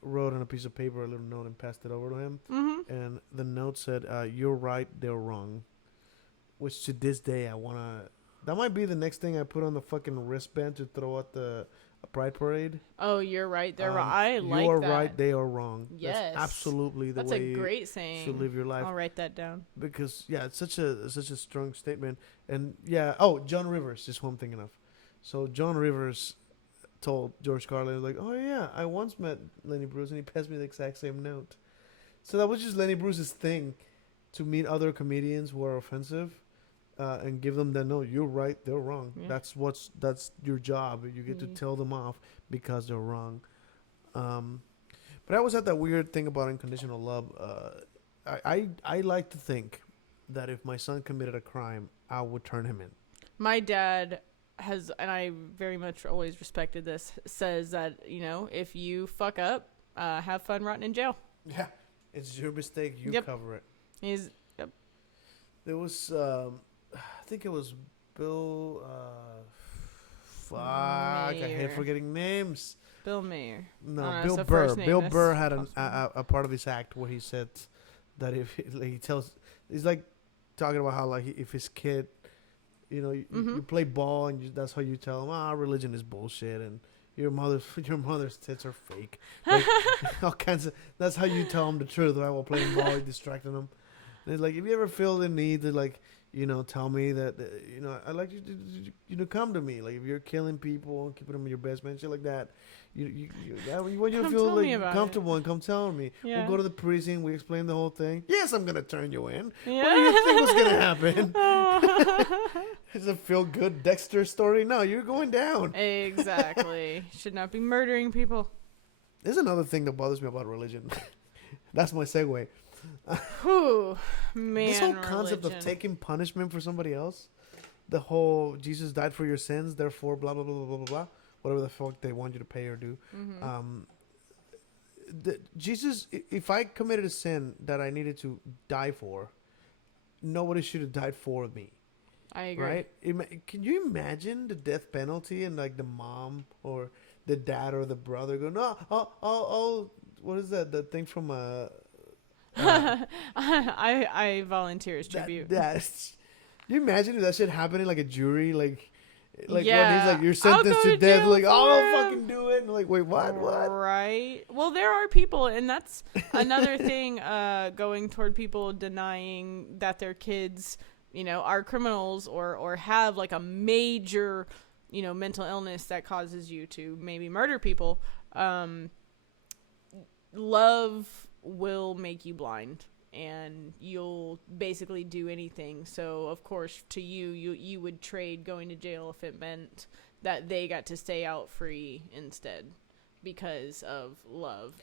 wrote on a piece of paper a little note and passed it over to him, and the note said, "You're right, they're wrong," which to this day I wanna. That might be the next thing I put on the fucking wristband to throw at the Pride Parade. Oh, you're right. They're wrong. I like that. You are right. They are wrong. Yes. That's absolutely the That's way a great you saying. should live your life. I'll write that down. Because yeah, it's such a strong statement. And yeah, oh, John Rivers is who I'm thinking of. So John Rivers told George Carlin, like, oh yeah, I once met Lenny Bruce and he passed me the exact same note. So that was just Lenny Bruce's thing, to meet other comedians who are offensive. And give them that no, you're right, they're wrong. Yeah. That's your job. You get to tell them off because they're wrong. But I always had that weird thing about unconditional love. I like to think that if my son committed a crime, I would turn him in. My dad has, and I very much always respected this, says that, if you fuck up, have fun rotting in jail. Yeah, it's your mistake. You cover it. Yep. There was, I think it was Bill. Fuck, I hate Mayer. forgetting names. Bill Mayer. No, Oh, Bill that's the Burr. first name. Bill That's Burr had possible. a part of his act where he said that if he tells, he's like talking about how like if his kid, you play ball and that's how you tell him, religion is bullshit and your mother's tits are fake. Like, all kinds of. That's how you tell him the truth, right? While playing ball, you're distracting them. And it's like, if you ever feel the need to like, tell me that, I'd like you to come to me. Like if you're killing people and keeping them in your basement, shit like that. You want you to Come feel tell me like about comfortable and come tell me. Yeah. We'll go to the precinct. We explain the whole thing. Yes, I'm gonna turn you in. Yeah. What do you think was gonna happen? It's a feel good Dexter story. No, you're going down. Exactly. Should not be murdering people. There's another thing that bothers me about religion. That's my segue. Whew, man. This whole concept religion. of taking punishment for somebody else, the whole Jesus died for your sins, therefore blah blah blah blah blah blah blah, whatever the fuck they want you to pay or do. Jesus, if I committed a sin that I needed to die for, nobody should have died for me. I agree. Right? Can you imagine the death penalty and like the mom or the dad or the brother go, no, oh, what is that? The thing from I volunteer as tribute. That's. Do you imagine if that shit happened in like a jury, like when he's Yeah. like, you're I'll sentenced go to to death, jail like, for oh, him. fucking do it, and like, wait, what? Right. Well, there are people, and that's another thing. Going toward people denying that their kids, are criminals or have like a major, mental illness that causes you to maybe murder people. Love will make you blind, and you'll basically do anything. So of course, to you would trade going to jail if it meant that they got to stay out free instead because of love.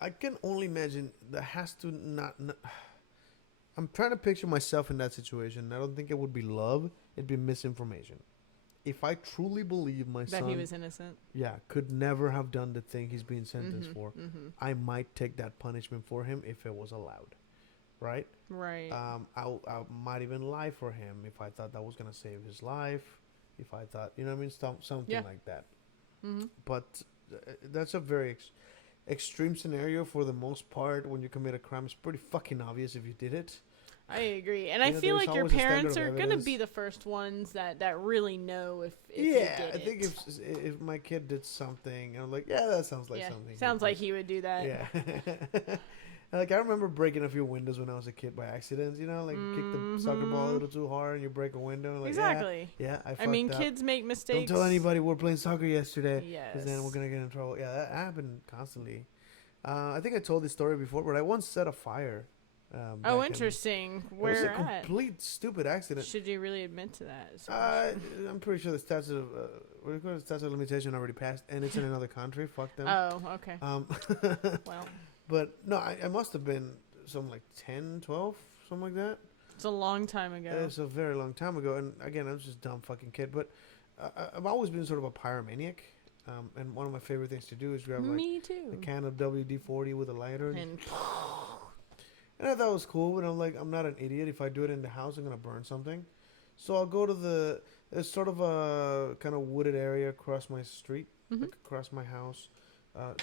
I can only imagine that has to not. I'm trying to picture myself in that situation. I don't think it would be love. It'd be misinformation. If I truly believe my son, That he was innocent. yeah, could never have done the thing he's being sentenced for, I might take that punishment for him if it was allowed, right? Right. I might even lie for him if I thought that was gonna save his life. If I thought, you know what I mean, something like that. But that's a very extreme scenario for the most part. When you commit a crime, it's pretty fucking obvious if you did it. I agree, and I feel there's like your always a standard parents of are gonna evidence. be the first ones that really know if you Yeah, did I think it. if my kid did something, I'm like, yeah, that sounds like something. Sounds like he would do that. Yeah. Like, I remember breaking a few windows when I was a kid by accident, kick the soccer ball a little too hard and you break a window. Like, Exactly. Yeah, I I mean, fucked up. kids make mistakes. Don't tell anybody we're playing soccer yesterday. Yes. Because then we're going to get in trouble. Yeah, that happened constantly. I think I told this story before, but I once set a fire. Oh, interesting. It was Where a at? complete stupid accident. Should you really admit to that? is the question. I'm pretty sure the statute of statute of limitation already passed, and it's in another country. Fuck them. Oh, okay. Well, But no, I must have been something like 10, 12, something like that. it's a long time ago. It's a very long time ago, and again, I was just a dumb fucking kid. But I've always been sort of a pyromaniac, and one of my favorite things to do is grab Me like too. a can of WD-40 with a lighter. And And I thought it was cool, but I'm like, I'm not an idiot. If I do it in the house, I'm going to burn something. So I'll go to there's sort of a kind of wooded area across my street, like across my house.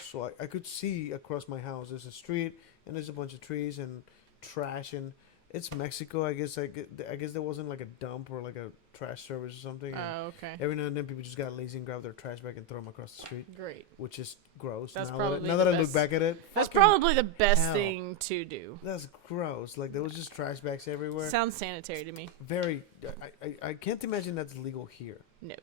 So I could see across my house. There's a street, and there's a bunch of trees and trash, and it's Mexico. I guess there wasn't like a dump or like a trash service or something. and oh, okay. Every now and then, people just got lazy and grabbed their trash bag and throw them across the street, Great. which is gross. That's now probably now the that I look best- back at it, That's fucking probably the best hell. thing to do. That's gross. Like, there was just trash bags everywhere. Sounds sanitary to me. Very. I can't imagine that's legal here. No.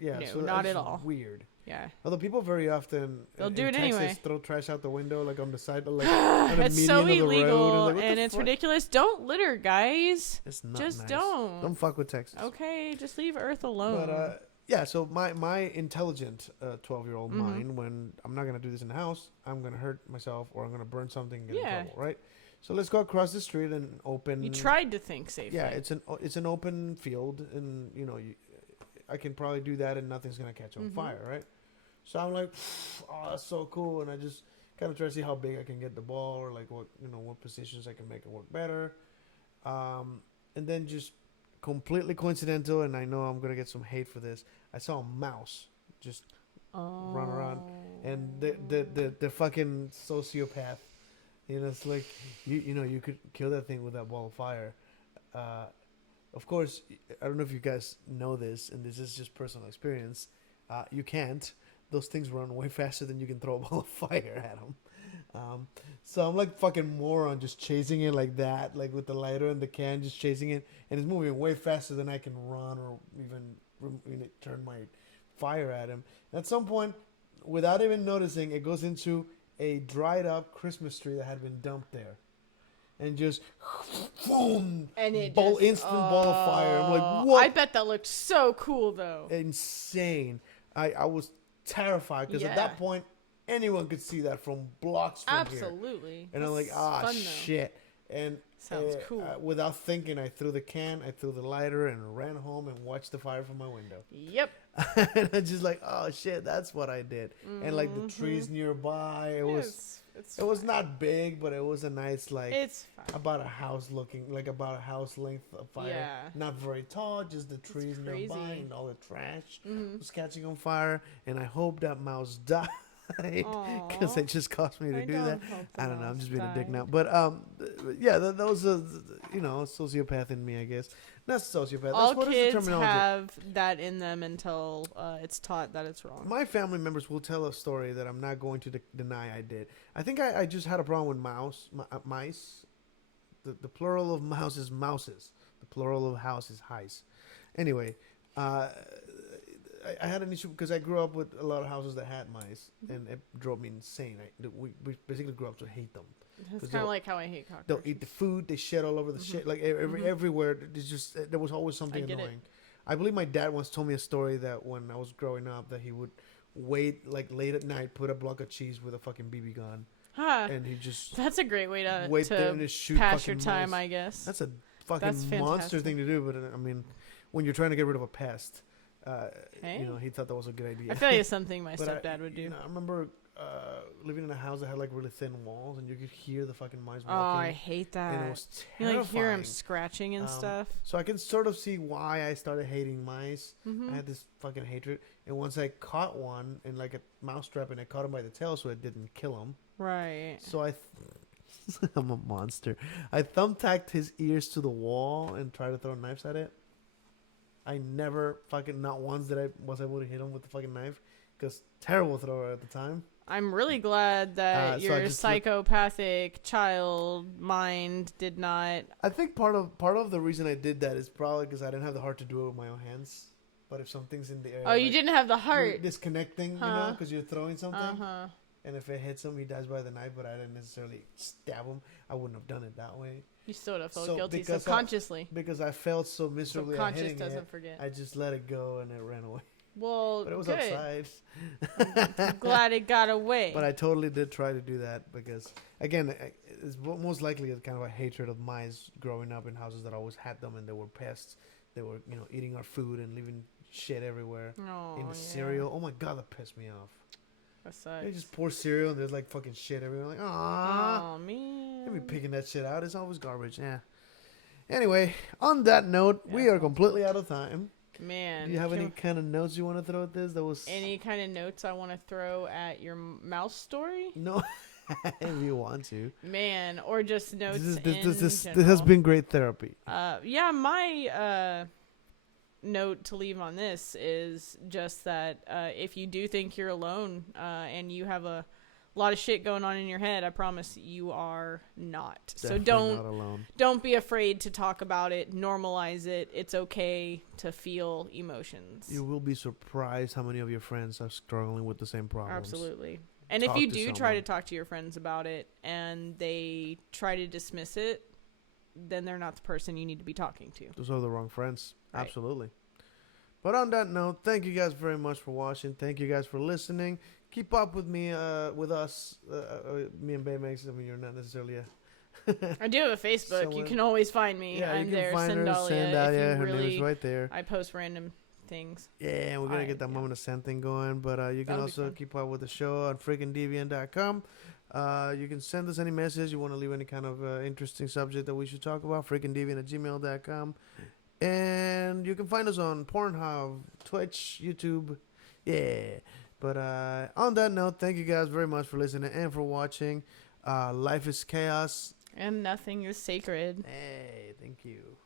Yeah, No, so not that's at all. Weird. Yeah. Although people very often They'll in do it Texas anyway. throw trash out the window, like on the side, like on the It's so median of the road. illegal Like, what and the it's fuck? ridiculous. Don't litter, guys. It's not Just nice. don't. Don't fuck with Texas. Okay, just leave Earth alone. But yeah, so my intelligent 12-year-old Mm-hmm. mind, when I'm not gonna do this in the house, I'm gonna hurt myself or I'm gonna burn something and get Yeah. in trouble, right? So let's go across the street and open. You tried to think safely. Yeah, it's an open field, and I can probably do that, and nothing's gonna catch on Mm-hmm. fire, right? So I'm like, oh, that's so cool, and I just kind of try to see how big I can get the ball, or like what positions I can make it work better, and then just completely coincidental, and I know I'm gonna get some hate for this. I saw a mouse just run around, and the fucking sociopath, it's like you could kill that thing with that ball of fire. Of course, I don't know if you guys know this, and this is just personal experience. You can't. Those things run way faster than you can throw a ball of fire at them. So I'm like fucking moron, just chasing it like that, like with the lighter and the can, just chasing it, and it's moving way faster than I can run or even turn my fire at him. At some point, without even noticing, it goes into a dried up Christmas tree that had been dumped there. And just boom, And it instant ball of fire. I'm like, what? I bet that looked so cool though. Insane. I was terrified because at that point, anyone could see that from blocks from here. Absolutely. And I'm like, That's fun, though. shit. And Sounds cool. Without thinking, I threw the can, I threw the lighter, and ran home and watched the fire from my window. Yep. And I'm just like, oh shit, that's what I did. And like the trees nearby, it was not big, but it was a nice like it's fine. about a house length of fire. Yeah. Not very tall, just the trees crazy. nearby and all the trash was catching on fire. And I hope that mouse died. Because it just cost me to do that. I don't know. I'm just being a dick now. But yeah, that was a sociopath in me, I guess. Not sociopath. All What is the kids terminology? have that in them until it's taught that it's wrong. My family members will tell a story that I'm not going to deny I did. I think I just had a problem with mice. The plural of mouse is mouses. The plural of house is heis. Anyway, I had an issue because I grew up with a lot of houses that had mice, and it drove me insane. We basically grew up to hate them. It's kind of like how I hate cockroaches. They'll eat the food. They shed all over the shit. Like everywhere. There's just there was always something annoying. I believe my dad once told me a story that when I was growing up, that he would wait like late at night, put a block of cheese with a fucking BB gun, and he just that's a great way to wait there and just shoot pass your fucking time, mice. I guess. That's a fucking monster thing to do. But I mean, when you're trying to get rid of a pest. He thought that was a good idea. I feel like it's something my stepdad would do. I remember living in a house that had like really thin walls, and you could hear the fucking mice walking. Oh, I hate that. And it was you terrifying. like hear him scratching and stuff. So I can sort of see why I started hating mice. I had this fucking hatred, and once I caught one in like a mouse trap, and I caught him by the tail, so it didn't kill him. Right. So I'm a monster. I thumbtacked his ears to the wall and tried to throw knives at it. I never not once did I was able to hit him with the fucking knife, because terrible thrower at the time. I'm really glad that your psychopathic child mind did not. I think part of the reason I did that is probably because I didn't have the heart to do it with my own hands. But if something's in the air, you didn't have the heart. Disconnecting, because you're throwing something. And if it hits him, he dies by the knife. But I didn't necessarily stab him. I wouldn't have done it that way. You still would have felt guilty subconsciously. Because I felt so miserably at hitting doesn't forget. I just let it go and it ran away. Well, but it was good. outside. I'm glad it got away. But I totally did try to do that because, again, it's most likely a kind of a hatred of mice growing up in houses that always had them, and they were pests. They were, eating our food and leaving shit everywhere in the cereal. Oh my god, that pissed me off. That sucks. They just pour cereal and there's like fucking shit everywhere. Like, oh man. They be picking that shit out. It's always garbage. Yeah. Anyway, on that note, we are completely out of time. Man. Do you have any kind of notes you want to throw at this? Any kind of notes I want to throw at your mouse story? No, if you want to. Man, or just notes This has been great therapy. Yeah, my note to leave on this is just that if you do think you're alone and you have a lot of shit going on in your head, I promise you are not. Definitely so not alone. Don't be afraid to talk about it, normalize it. It's okay to feel emotions. You will be surprised how many of your friends are struggling with the same problems. Absolutely. And if you do try to talk to your friends about it and they try to dismiss it, then they're not the person you need to be talking to. Those are the wrong friends. Right. Absolutely. But on that note, thank you guys very much for watching. Thank you guys for listening. Keep up with me, with us, me and Baymax. I mean, you're not necessarily I do have a Facebook. You can always find me. Yeah, I'm there, Sandalia. Her name is right there. I post random things. Yeah, we're going to get that moment of Sand thing going. But you can also keep up with the show on freakingdeviant.com. You can send us any message. You want to leave any kind of interesting subject that we should talk about, freakingdeviant@gmail.com. And you can find us on Pornhub, Twitch, YouTube. Yeah. But on that note, thank you guys very much for listening and for watching. Life is chaos. And nothing is sacred. Hey, thank you.